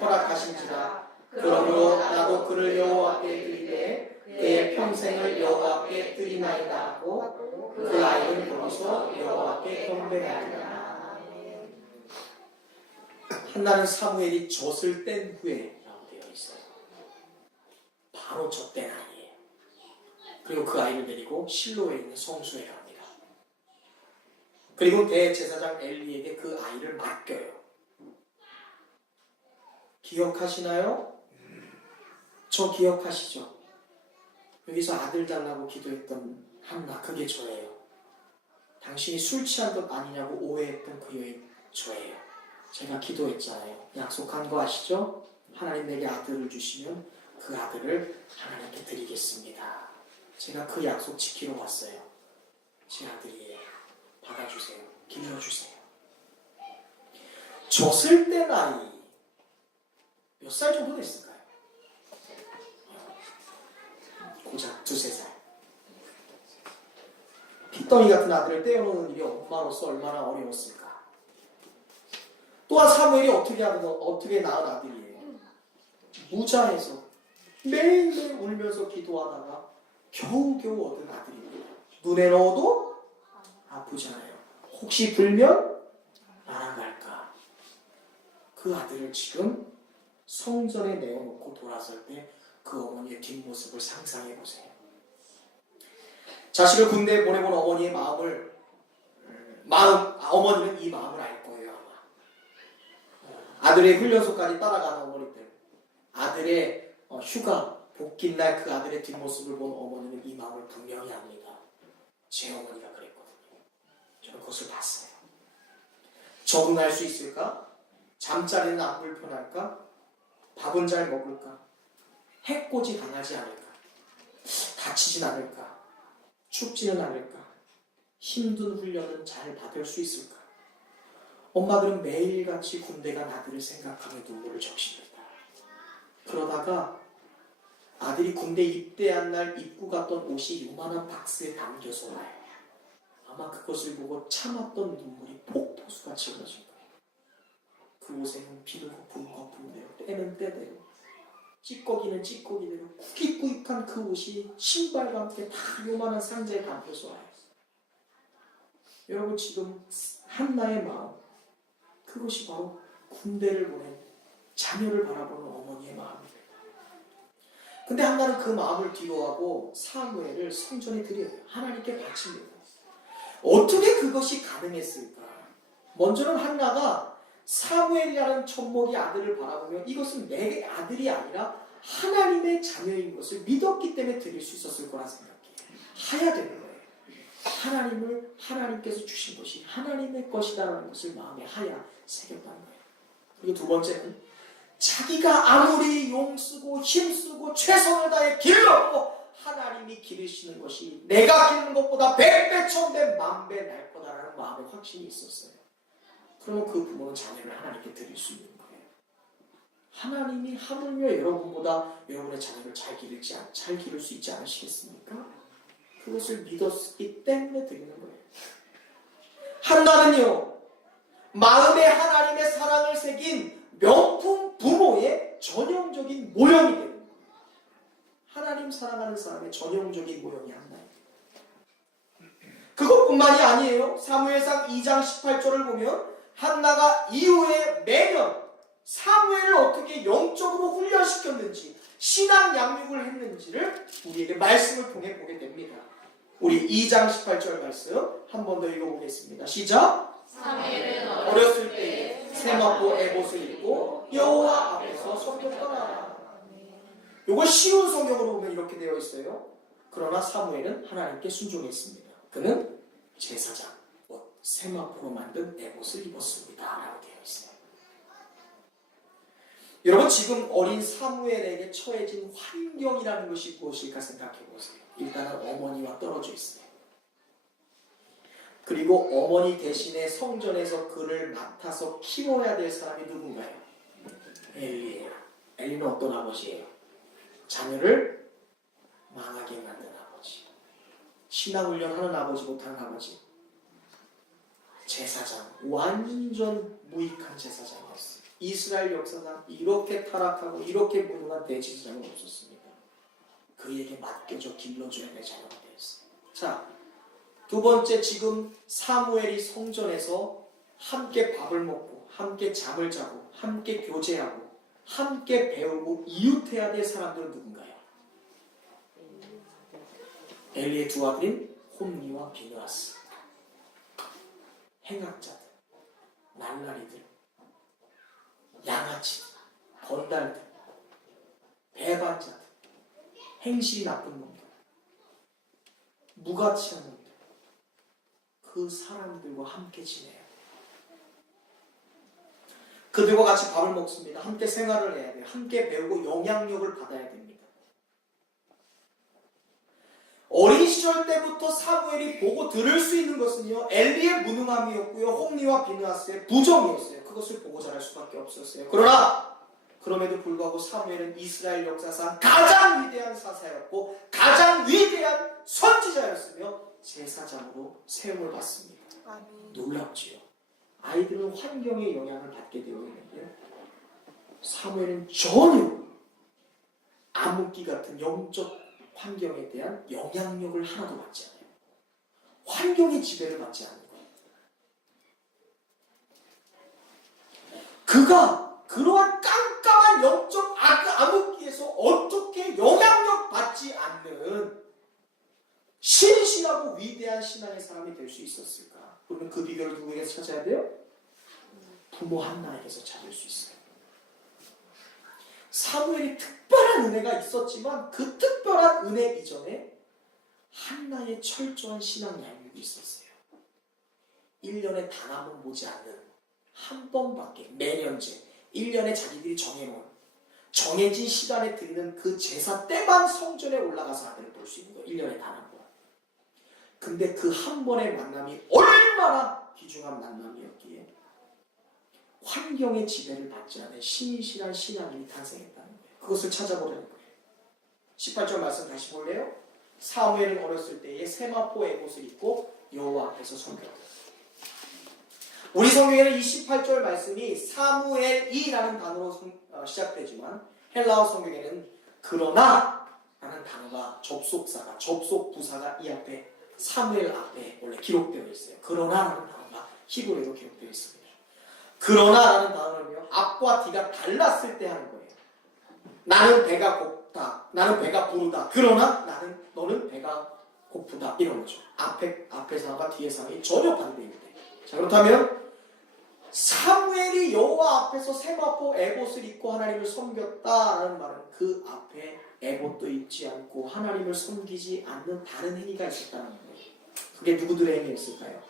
허락하신지라. 그러므로 나도 그를 여호와께 드리되 그의 평생을 여호와께 드리나이다 하고 그 아이는 거기서 여호와께 경배하니라. 한나는 사무엘이 젖을 뗀 후에 라고 되어 있어요. 바로 젖된 아이예요. 그리고 그 아이를 데리고 실로에 있는 성소에 갑니다. 그리고 대제사장 엘리에게 그 아이를 맡겨요. 기억하시나요? 저 기억하시죠? 여기서 아들 달라고 기도했던 한나, 그게 저예요. 당신이 술 취한 것 아니냐고 오해했던 그 여인 저예요. 제가 기도했잖아요. 약속한 거 아시죠? 하나님 내게 아들을 주시면 그 아들을 하나님께 드리겠습니다. 제가 그 약속 지키러 왔어요. 제 아들이에요. 받아주세요. 길러주세요. 젖을 뗀 아이 몇 살 정도 됐을까요? 고작 2-3살. 핏덩이 같은 아들을 떼어놓는 일이 엄마로서 얼마나 어려웠을까. 또한 사무엘이 어떻게 낳은 아들이에요. 무자해서 매일매일 울면서 기도하다가 겨우겨우 얻은 아들입니다. 눈에 넣어도 아프잖아요. 혹시 불면 날아갈까. 그 아들을 지금 성전에 내어놓고 돌아설 때 그 어머니의 뒷모습을 상상해보세요. 자식을 군대에 보내본 어머니의 어머니는 이 마음을 알 거예요. 아마 아들의 훈련소까지 따라가는 어머니들, 아들의 휴가 복귀날 그 아들의 뒷모습을 본 어머니는 이 마음을 분명히 압니다. 제 어머니가 그랬거든요. 저는 그것을 봤어요. 적응할 수 있을까? 잠자리는 안 불편할까? 밥은 잘 먹을까? 해코지 당하지 않을까? 다치진 않을까? 춥지는 않을까? 힘든 훈련은 잘 받을 수 있을까? 엄마들은 매일같이 군대 간 아들을 생각하며 눈물을 적십니다. 그러다가 아들이 군대 입대한 날 입고 갔던 옷이 요만한 박스에 담겨서 와요. 아마 그것을 보고 참았던 눈물이 폭포수같이 흘러진 거예요. 그 옷에는 비는 거품 거품대로, 때는 때대로, 찌꺼기는 찌꺼기대로 꾸깃꾸깃한 그 옷이 신발과 함께 다 요만한 상자에 담겨서 와요. 여러분 지금 한나의 마음, 그것이 바로 군대를 보낸 자녀를 바라보는 어머니의 마음입니다. 근데 한나는 그 마음을 뒤로하고 사무엘을 성전에 드려요. 하나님께 바칩니다. 어떻게 그것이 가능했을까? 먼저는 한나가 사무엘이라는 젖먹이 아들을 바라보며 이것은 내 아들이 아니라 하나님의 자녀인 것을 믿었기 때문에 드릴 수 있었을 거라 생각해요. 하야 되는 거예요. 하나님을 하나님께서 주신 것이 하나님의 것이다라는 것을 마음에 하야 새겼다는 거예요. 그리고 두 번째는 자기가 아무리 용쓰고 힘쓰고 최선을 다해 길러도 하나님이 기르시는 것이 내가 기르는 것보다 100배, 1000배, 10,000배 날 거다라는 마음의 확신이 있었어요. 그러면 그 부모는 자녀를 하나님께 드릴 수 있는 거예요. 하나님이 하물며 여러분보다 여러분의 자녀를 잘 기를 수 있지 않으시겠습니까? 그것을 믿었기 때문에 드리는 거예요. 한나는요, 마음에 하나님의 사랑을 새긴 명품 부모의 전형적인 모형이 되는 거예요. 하나님 사랑하는 사람의 전형적인 모형이 한나예요. 그것뿐 그것뿐만이 아니에요. 사무엘상 2장 18절을 보면 한나가 이후에 매년 사무엘을 어떻게 영적으로 훈련시켰는지, 신앙 양육을 했는지를 우리에게 말씀을 통해 보게 됩니다. 우리 2장 18절 말씀 한 번 더 읽어보겠습니다. 시작! 사무엘은 어렸을 때에 세마포 에봇을 입고 여호와 앞에서 섬겼더라. 요거 쉬운 성경으로 보면 이렇게 되어 있어요. 그러나 사무엘은 하나님께 순종했습니다. 그는 제사장 옷 세마포로 만든 에봇을 입었습니다 라고 되어 있어요. 여러분, 지금 어린 사무엘에게 처해진 환경이라는 것이 무엇일까 생각해 보세요. 일단은 어머니와 떨어져 있어요. 그리고 어머니 대신에 성전에서 그를 맡아서 키워야 될 사람이 누군가요? 엘리예요. 엘리는 어떤 아버지예요? 자녀를 망하게 만든 아버지. 신앙훈련하는 아버지 못하는 아버지. 제사장. 완전 무익한 제사장이었어요. 이스라엘 역사상 이렇게 타락하고 이렇게 무능한 대제사장은 없었습니다. 그에게 맡겨져 길러줘야 될 자녀가 되었어요. 자, 두 번째, 지금 사무엘이 성전에서 함께 밥을 먹고 함께 잠을 자고 함께 교제하고 함께 배우고 이웃해야 될 사람들은 누군가요? 엘리의 두 아들인 홈니와 비느하스. 행악자들, 날라리들, 양아치, 건달들, 배반자들, 행실이 나쁜 놈들, 무가치한 놈들, 그 사람들과 함께 지내요. 그들과 같이 밥을 먹습니다. 함께 생활을 해야 돼요. 함께 배우고 영향력을 받아야 됩니다. 어린 시절 때부터 사무엘이 보고 들을 수 있는 것은요, 엘리의 무능함이었고요, 홈니와 비느하스의 부정이었어요. 그것을 보고 자랄 수밖에 없었어요. 그러나 그럼에도 불구하고 사무엘은 이스라엘 역사상 가장 위대한 사사였고 가장 위대한 선지자였으며 제사장으로 세움을 받습니다. 놀랍지요. 아이들은 환경의 영향을 받게 되어 있는데요, 사무엘은 전혀 암흑기 같은 영적 환경에 대한 영향력을 하나도 받지 않아요. 환경의 지배를 받지 않는 거예요. 그가 그러한 깜깜한 영적 암흑기에서 어떻게 영향력 받지 않는 신실하고 위대한 신앙의 사람이 될 수 있었을까? 그러면 그 비결을 누구에게서 찾아야 돼요? 부모 한나에게서 찾을 수 있어요. 사무엘이 특별한 은혜가 있었지만 그 특별한 은혜 이전에 한나의 철저한 신앙 양육이 있었어요. 1년에 단 한 번 보지 않는, 한 번밖에 매년제 1년에 자기들이 정해놓은 정해진 시간에 드리는 그 제사 때만 성전에 올라가서 아들을 볼 수 있는 거예요. 1년에 단 한 번. 근데 그 한 번의 만남이 얼마나 귀중한 만남이었기에 환경의 지배를 받지 않은 신실한 신앙인이 탄생했다는 거예요. 그것을 찾아보려는 거예요. 18절 말씀 다시 볼래요? 사무엘은 어렸을 때에 세마포 에봇을 입고 여호와 앞에서 섬겼다. 우리 성경에는 이 18절 말씀이 사무엘이라는 단어로 시작되지만 헬라어 성경에는 그러나 라는 단어가 접속사가, 접속부사가 이 앞에 사무엘 앞에 원래 기록되어 있어요. 그러나라는 단어가 히브리어로 기록되어 있습니다. 그러나라는 단어는요, 앞과 뒤가 달랐을 때 하는 거예요. 나는 배가 고프다, 나는 배가 부르다. 그러나 너는 배가 고프다, 이런 거죠. 앞에 상황과 뒤의 상황이 전혀 반대입니다. 자, 그렇다면 사무엘이 여호와 앞에서 세마포 에봇을 입고 하나님을 섬겼다라는 말은 그 앞에 에봇도 입지 않고 하나님을 섬기지 않는 다른 행위가 있었다는 거예요. 그게 누구들의 행위였을까요?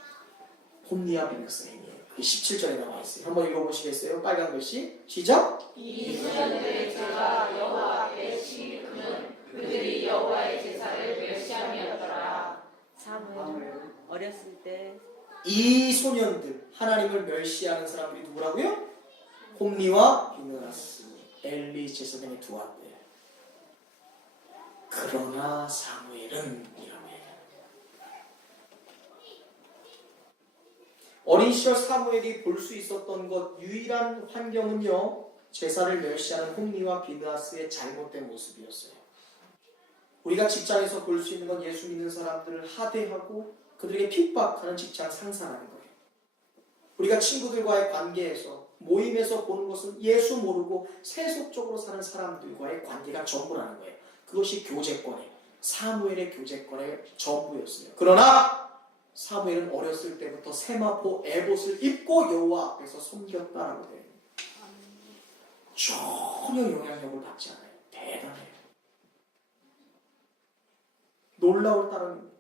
홈니와 비느하스의 행위예요. 17절에 나와 있어요. 한번 읽어보시겠어요? 빨간 글씨 시작! 이 소년들의 제가 여호와 앞에 시기는 그들이 여호와의 제사를 멸시함이었더라. 사무엘은 어렸을 때 이 소년들, 하나님을 멸시하는 사람들이 누구라고요? 홈니와 비느하스, 엘리 제사장의 두 아들. 그러나 사무엘은 이라며. 어린 시절 사무엘이 볼 수 있었던 것 유일한 환경은요, 제사를 멸시하는 홈니와 비느하스의 잘못된 모습이었어요. 우리가 직장에서 볼 수 있는 건 예수 믿는 사람들을 하대하고 그들에게 핍박하는 직장 상사라는 거예요. 우리가 친구들과의 관계에서 모임에서 보는 것은 예수 모르고 세속적으로 사는 사람들과의 관계가 전부라는 거예요. 그것이 교제권의 사무엘의 교제권의 전부였어요. 그러나 사무엘은 어렸을 때부터 세마포 에봇을 입고 여호와 앞에서 섬겼다라고 돼요. 전혀 영향력을 받지 않아요. 대단해요. 놀라울 따름입니다.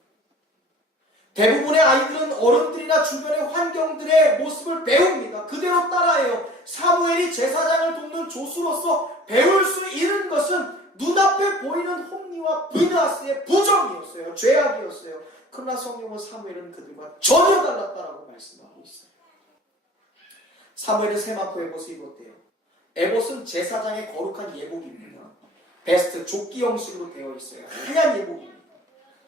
대부분의 아이들은 어른들이나 주변의 환경들의 모습을 배웁니다. 그대로 따라해요. 사무엘이 제사장을 돕는 조수로서 배울 수 있는 것은 눈앞에 보이는 홈리와 비느하스의 부정이었어요. 죄악이었어요. 그러나 성경은 사무엘은 그들과 전혀 달랐다라고 말씀하고 있어요. 사무엘은 세마포 에봇을 입었대요. 에봇은 제사장의 거룩한 예복입니다. 베스트 조끼 형식으로 되어 있어요. 하얀 예복입니다.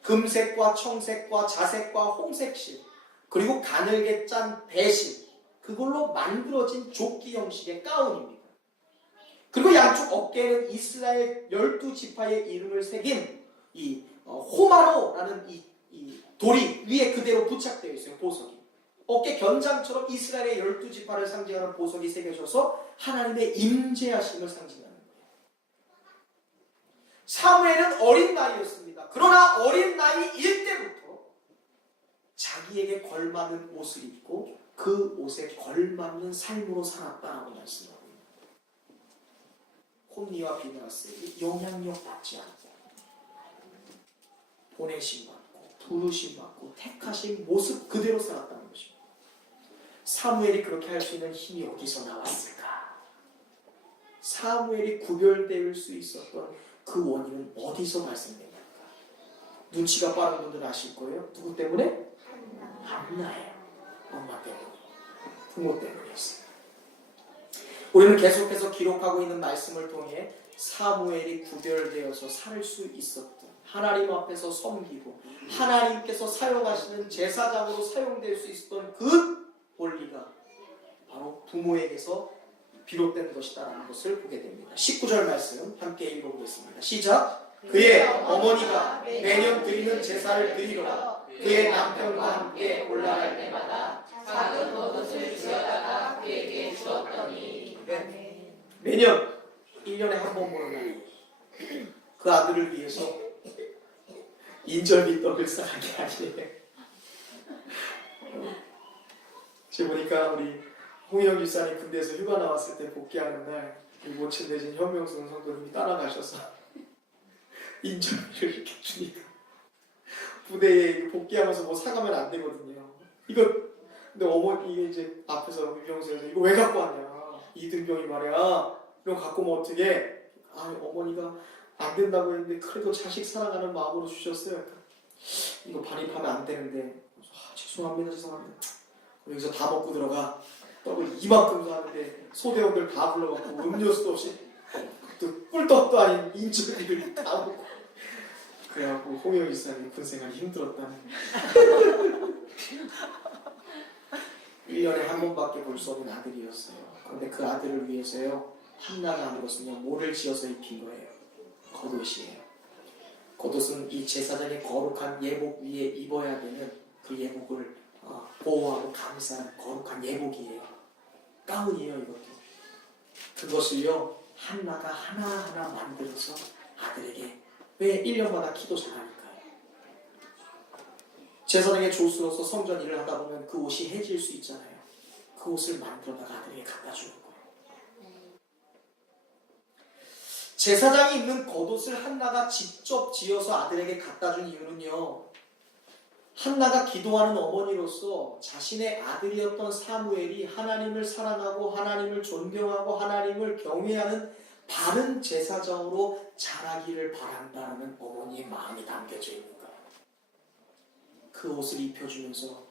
금색과 청색과 자색과 홍색실 그리고 가늘게 짠 배실 그걸로 만들어진 조끼 형식의 가운입니다. 그리고 양쪽 어깨에는 이스라엘 12지파의 이름을 새긴 이 호마노라는 이 돌이 위에 그대로 부착되어 있어요. 보석이. 어깨 견장처럼 이스라엘의 12지파를 상징하는 보석이 새겨져서 하나님의 임재하심을 상징하는 거예요. 사무엘은 어린 나이였습니다. 그러나 어린 나이일 때부터 자기에게 걸맞는 옷을 입고 그 옷에 걸맞는 삶으로 살았다라고 말씀합니다. 홈리와 비느하스에게 영향력 받지 않고 보내심 받고 부르심 받고 택하신 모습 그대로 살았다는 것입니다. 사무엘이 그렇게 할 수 있는 힘이 어디서 나왔을까? 사무엘이 구별될 수 있었던 그 원인은 어디서 발생됩니까? 눈치가 빠른 분들 아실 거예요. 누구 때문에? 한나예요. 엄마 때문에. 부모 때문이었어요. 우리는 계속해서 기록하고 있는 말씀을 통해 사무엘이 구별되어서 살 수 있었던 하나님 앞에서 섬기고 하나님께서 사용하시는 제사장으로 사용될 수 있었던 그 원리가 바로 부모에게서 비롯된 것이다라는 것을 보게 됩니다. 19절 말씀 함께 읽어보겠습니다. 시작! 그의 어머니가 매년 드리는 제사를 드리러 그의 남편과 함께 올라갈 때마다 작은 겉옷을 지어다가 그에게 주었더니 매년 1년에 한 번 보는 날 그 아들을 위해서 인절미 떡을 싸게 하시네요. 지금 보니까 우리 홍영 집사님 군대에서 휴가 나왔을 때 복귀하는 날 모친 대신 현명승 성도님이 따라가셔서 인절미를 이렇게 주니까 부대에 복귀하면서 뭐 사가면 안 되거든요. 이거 근데 어머니 이게 이제 앞에서 유병수에서 이거 왜 갖고 왔냐? 이등병이 말이야. 이거 갖고 오면 어떻게? 아 어머니가 안 된다고 했는데 그래도 자식 사랑하는 마음으로 주셨어요. 이거 반입하면 안 되는데 죄송합니다. 여기서 다 먹고 들어가. 떡을 이만큼 하는데 소대원들 다 불러갖고 음료수도 없이 또 꿀떡도 아닌 인절미를 다 먹고 그래갖고 홍영 일사님 군생활이 힘들었다는 1년에 한 번밖에 볼 수 없는 아들이었어요. 그런데 그 아들을 위해서요 한나가 한 것은요 모를 지어서 입힌 거예요. 겉옷이에요. 겉옷은 이 제사장의 거룩한 예복 위에 입어야 되는 그 예복을 보호하고 감싸는 거룩한 예복이에요. 가운이에요 이것도. 그것을요 한나가 하나하나 만들어서 아들에게 왜 1년마다 기도 잘하니까요. 제사장의 조수로서 성전 일을 하다 보면 그 옷이 해질 수 있잖아요. 그 옷을 만들어다가 아들에게 갖다 주는 거예요. 제사장이 입는 겉옷을 한나가 직접 지어서 아들에게 갖다 준 이유는요. 한나가 기도하는 어머니로서 자신의 아들이었던 사무엘이 하나님을 사랑하고 하나님을 존경하고 하나님을 경외하는 바른 제사장으로 자라기를 바란다는 어머니의 마음이 담겨져 있는 거예요. 그 옷을 입혀주면서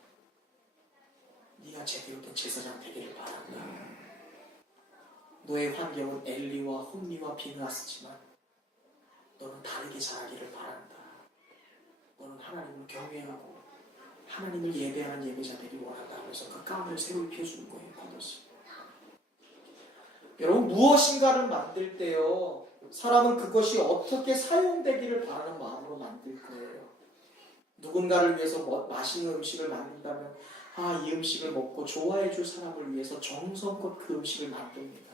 네가 제대로 된 제사장 되기를 바란다. 너의 환경은 엘리와 홈리와 비느하스지만 너는 다르게 자라기를 바란다. 너는 하나님을 경외하고 하나님을 예배하는 예배자 되기 원한다. 그래서 그 가운을 새로 입혀주는 거예요. 겉옷을. 여러분 무엇인가를 만들 때요. 사람은 그것이 어떻게 사용되기를 바라는 마음으로 만들 거예요. 누군가를 위해서 맛있는 음식을 만든다면 이 음식을 먹고 좋아해 줄 사람을 위해서 정성껏 그 음식을 만듭니다.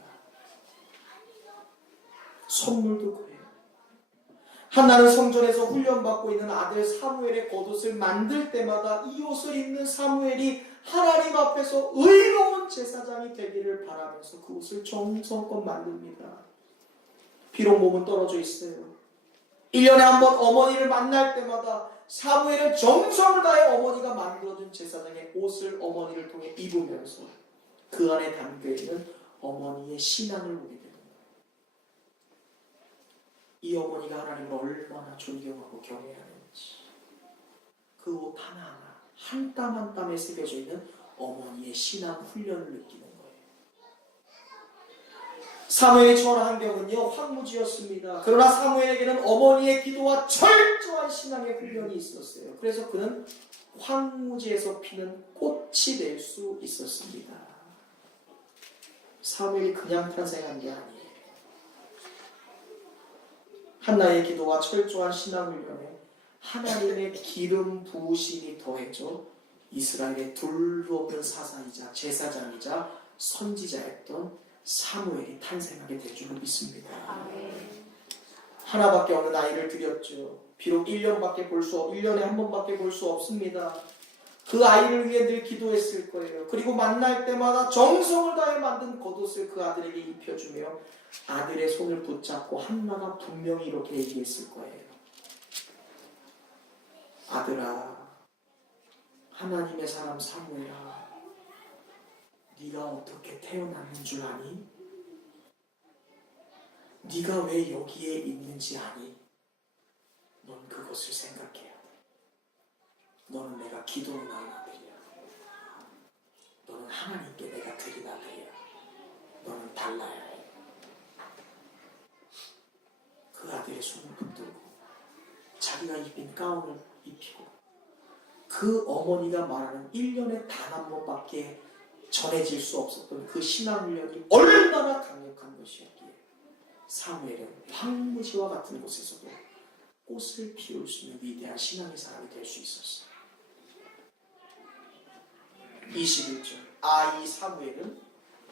선물도 그래요. 한나는 성전에서 훈련받고 있는 아들 사무엘의 겉옷을 만들 때마다 이 옷을 입는 사무엘이 하나님 앞에서 의로운 제사장이 되기를 바라면서 그 옷을 정성껏 만듭니다. 비록 몸은 떨어져 있어요. 1년에 한 번 어머니를 만날 때마다 사무엘은 정성을 다해 어머니가 만들어준 제사장의 옷을 어머니를 통해 입으면서 그 안에 담겨있는 어머니의 신앙을 보게 됩니다. 이 어머니가 하나님을 얼마나 존경하고 경외하는지, 그 옷 하나하나 한 땀 한 땀에 새겨져 있는 어머니의 신앙 훈련을 느끼는 거예요. 사무엘이 처한 환경은요, 황무지였습니다. 그러나 사무엘에게는 어머니의 기도와 철저한 신앙의 훈련이 있었어요. 그래서 그는 황무지에서 피는 꽃이 될 수 있었습니다. 사무엘이 그냥 탄생한 게 아니에요. 한나의 기도와 철저한 신앙 훈련에 하나님의 기름 부으심이 더해져 이스라엘의 둘도 없는 사사이자 제사장이자 선지자였던 사무엘이 탄생하게 될 줄로 믿습니다. 하나밖에 없는 아이를 드렸죠. 비록 1년에 한 번밖에 볼 수 없습니다. 그 아이를 위해 늘 기도했을 거예요. 그리고 만날 때마다 정성을 다해 만든 겉옷을 그 아들에게 입혀주며 아들의 손을 붙잡고 한나가 분명히 이렇게 얘기했을 거예요. 아들아, 하나님의 사람 사무엘아, 네가 어떻게 태어났는 줄 아니? 네가 왜 여기에 있는지 아니? 넌 그것을 생각해야 돼. 너는 내가 기도로 낳은 아들이야. 너는 하나님께 내가 드린 아들이야. 너는 달라야 해. 그 아들의 손을 붙들고 자기가 입힌 가운을 입히고 그 어머니가 말하는 1년에 단 한 번밖에 전해질 수 없었던 그 신앙훈련이 얼마나 강력한 것이었기에 사무엘은 황무지와 같은 곳에서도 꽃을 피울 수 있는 위대한 신앙의 사람이 될 수 있었어요. 21절 이 사무엘은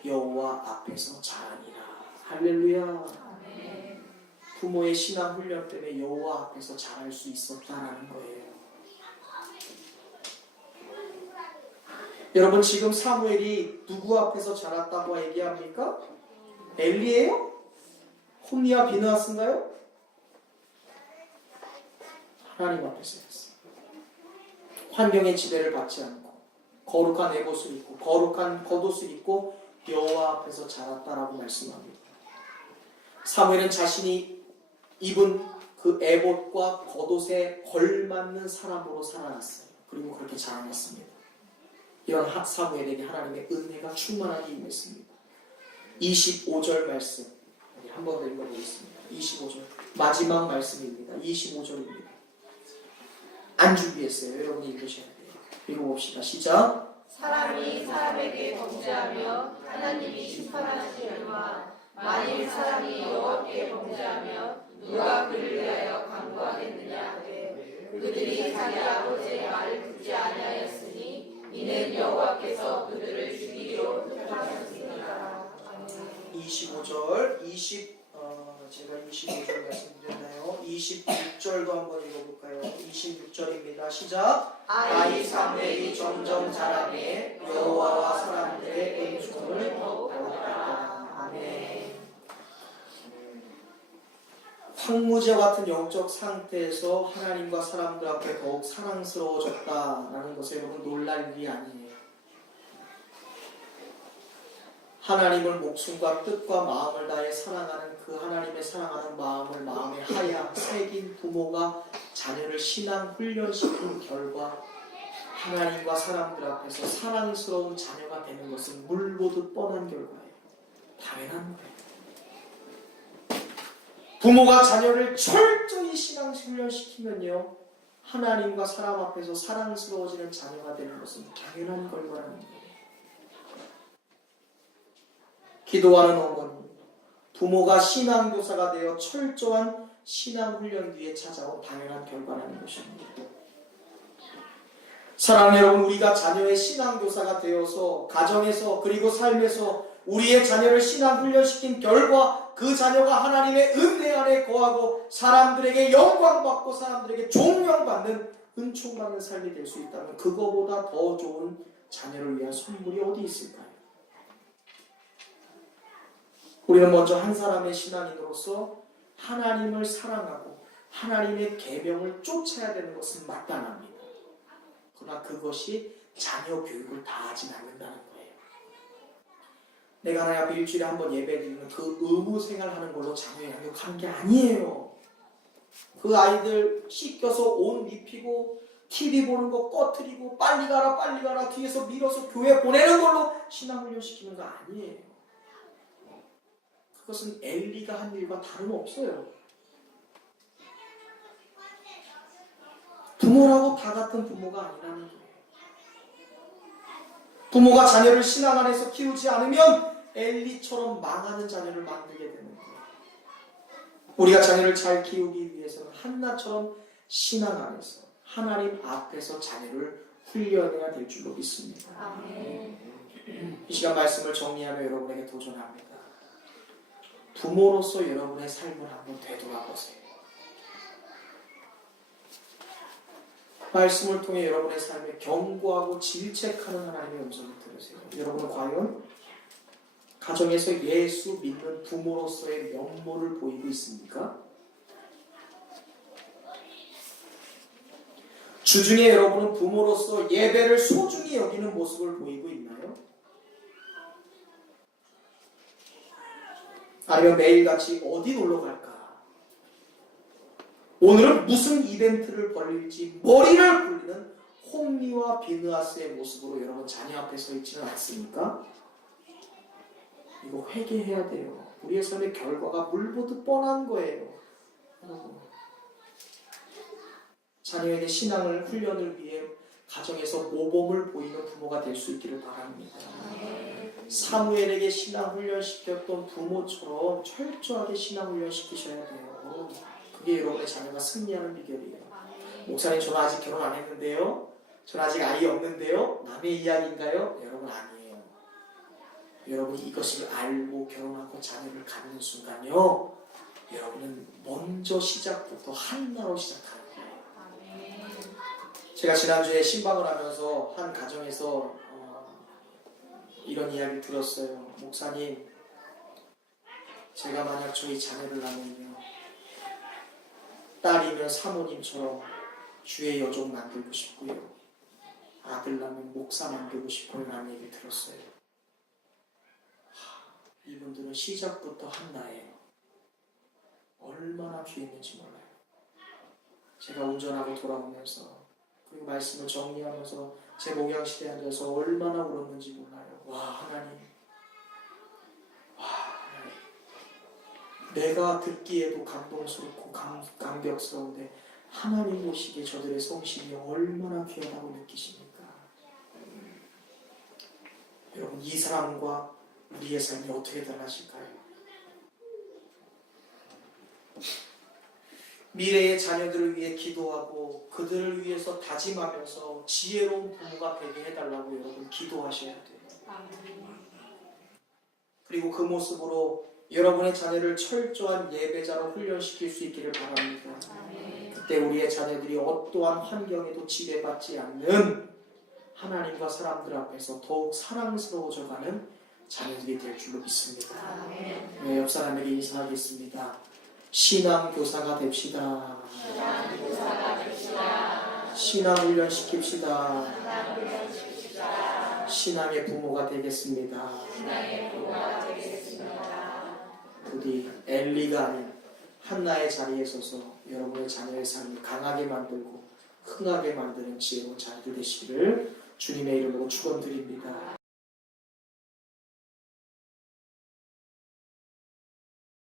여호와 앞에서 자라니라. 할렐루야. 부모의 신앙 훈련 때문에 여호와 앞에서 자랄 수 있었다라는 거예요. 여러분, 지금 사무엘이 누구 앞에서 자랐다고 얘기합니까? 엘리예요? 홈리와 비느하스인가요? 하나님 앞에서 했어요. 환경의 지배를 받지 않고 거룩한 에봇을 입고 거룩한 겉옷을 입고 여호와 앞에서 자랐다라고 말씀합니다. 사무엘은 자신이 입은 그 에봇과 겉옷에 걸맞는 사람으로 살아났어요. 그리고 그렇게 자라났습니다. 이런 사무엘에게 하나님의 은혜가 충만하게 임했습니다. 25절 말씀 한 번 더 읽어보겠습니다. 25절 마지막 말씀입니다. 25절입니다. 안 준비했어요. 여러분이 읽으셔야 돼요. 읽어봅시다. 시작. 사람이 사람에게 범죄하며 하나님이 심판하시려니와 만일 사람이 여호와께 범죄하며 누가 그를 위하여 간구하겠느냐 하되 그들이 자기 아버지의 말을 듣지 아니하였으니 이는 여호와께서 그들을 죽이기로 뜻하셨으니까. 25절 제가 25절 말씀드렸나요? 26절도 한번 읽어볼까요? 26절입니다. 시작. 아이 사무엘이 점점 자라매 여호와와 사람들의 은총을 더욱 받았다. 아멘. 황무지와 같은 영적 상태에서 하나님과 사람들 앞에 더욱 사랑스러워졌다라는 것에 여러분 놀랄 일이 아니에요. 하나님을 목숨과 뜻과 마음을 다해 사랑하는 그 하나님의 사랑하는 마음을 마음에 하야 새긴 부모가 자녀를 신앙 훈련시킨 결과 하나님과 사람들 앞에서 사랑스러운 자녀가 되는 것은 물보듯 뻔한 결과예요. 당연한 거예요. 부모가 자녀를 철저히 신앙 훈련시키면요, 하나님과 사람 앞에서 사랑스러워지는 자녀가 되는 것은 당연한 결과라는 거예요. 기도하는 어머니, 부모가 신앙교사가 되어 철저한 신앙훈련 뒤에 찾아온 당연한 결과라는 것입니다. 사랑하는 여러분, 우리가 자녀의 신앙교사가 되어서 가정에서 그리고 삶에서 우리의 자녀를 신앙 훈련시킨 결과 그 자녀가 하나님의 은혜 안에 거하고 사람들에게 영광받고 사람들에게 존경받는 은총받는 삶이 될 수 있다면 그거보다 더 좋은 자녀를 위한 선물이 어디 있을까요? 우리는 먼저 한 사람의 신앙인으로서 하나님을 사랑하고 하나님의 계명을 쫓아야 되는 것은 마땅합니다. 그러나 그것이 자녀 교육을 다 하진 않는다는 거예요. 내가 하나님 앞에 일주일에 한 번 예배드리는 그 의무 생활하는 걸로 자녀 양육하는 게 아니에요. 그 아이들 씻겨서 옷 입히고 TV 보는 거 꺼트리고 빨리 가라 뒤에서 밀어서 교회 보내는 걸로 신앙훈련 시키는 거 아니에요. 그것은 엘리가 한 일과 다름없어요. 부모라고 다 같은 부모가 아니라는 거예요. 부모가 자녀를 신앙 안에서 키우지 않으면 엘리처럼 망하는 자녀를 만들게 되는 거예요. 우리가 자녀를 잘 키우기 위해서는 한나처럼 신앙 안에서 하나님 앞에서 자녀를 훈련해야 될 줄로 믿습니다. 이 시간 말씀을 정리하며 여러분에게 도전합니다. 부모로서 여러분의 삶을 한번 되돌아보세요. 말씀을 통해 여러분의 삶에 경고하고 질책하는 하나님의 음성을 들으세요. 여러분은 과연 가정에서 예수 믿는 부모로서의 면모를 보이고 있습니까? 주중에 여러분은 부모로서 예배를 소중히 여기는 모습을 보이고 있나요? 아니면 매일같이 어디 놀러 갈까? 오늘은 무슨 이벤트를 벌릴지 머리를 굴리는 홈리와 비느하스의 모습으로 여러분 자녀 앞에 서 있지는 않습니까? 이거 회개해야 돼요. 우리의 삶의 결과가 물보듯 뻔한 거예요. 여러분, 자녀에게 신앙을 훈련을 위해 가정에서 모범을 보이는 부모가 될 수 있기를 바랍니다. 사무엘에게 신앙 훈련시켰던 부모처럼 철저하게 신앙 훈련시키셔야 돼요. 그게 여러분의 자녀가 승리하는 비결이에요. 목사님, 저는 아직 결혼 안 했는데요. 저는 아직 아이 없는데요. 남의 이야기인가요? 여러분, 아니에요. 여러분이 이것을 알고 결혼하고 자녀를 갖는 순간요, 여러분은 먼저 시작부터 한나로 시작하는 거예요. 제가 지난주에 신방을 하면서 한 가정에서 이런 이야기를 들었어요. 목사님, 제가 만약 저희 자녀를 낳으면요, 딸이면 사모님처럼 주의 여종 만들고 싶고요, 아들 낳으면 목사 만들고 싶고요 라는 얘기를 들었어요. 이분들은 시작부터 한나예요. 얼마나 귀했는지 몰라요. 제가 운전하고 돌아오면서 그리고 말씀을 정리하면서 제 목양실에 앉아서 얼마나 울었는지 몰라요. 와, 하나님. 와, 하나님. 내가 듣기에도 감동스럽고 감격스러운데 하나님 보시기에 저들의 성심이 얼마나 귀하다고 느끼십니까? 여러분, 이 사람과 우리의 삶이 어떻게 달라질까요? 미래의 자녀들을 위해 기도하고 그들을 위해서 다짐하면서 지혜로운 부모가 되게 해달라고 여러분 기도하셔야 돼요. 그리고 그 모습으로 여러분의 자녀를 철저한 예배자로 훈련시킬 수 있기를 바랍니다. 그때 우리의 자녀들이 어떠한 환경에도 지배받지 않는 하나님과 사람들 앞에서 더욱 사랑스러워져가는 자녀들이 될 줄로 믿습니다. 네, 옆 사람에게 인사하겠습니다. 신앙교사가 됩시다. 신앙훈련 시킵시다. 신앙의 부모가 되겠습니다. 부디 엘리가 아닌 한나의 자리에 서서 여러분의 자녀의 삶을 강하게 만들고 흥하게 만드는 지혜로운 자녀들 되시기를 주님의 이름으로 축원드립니다.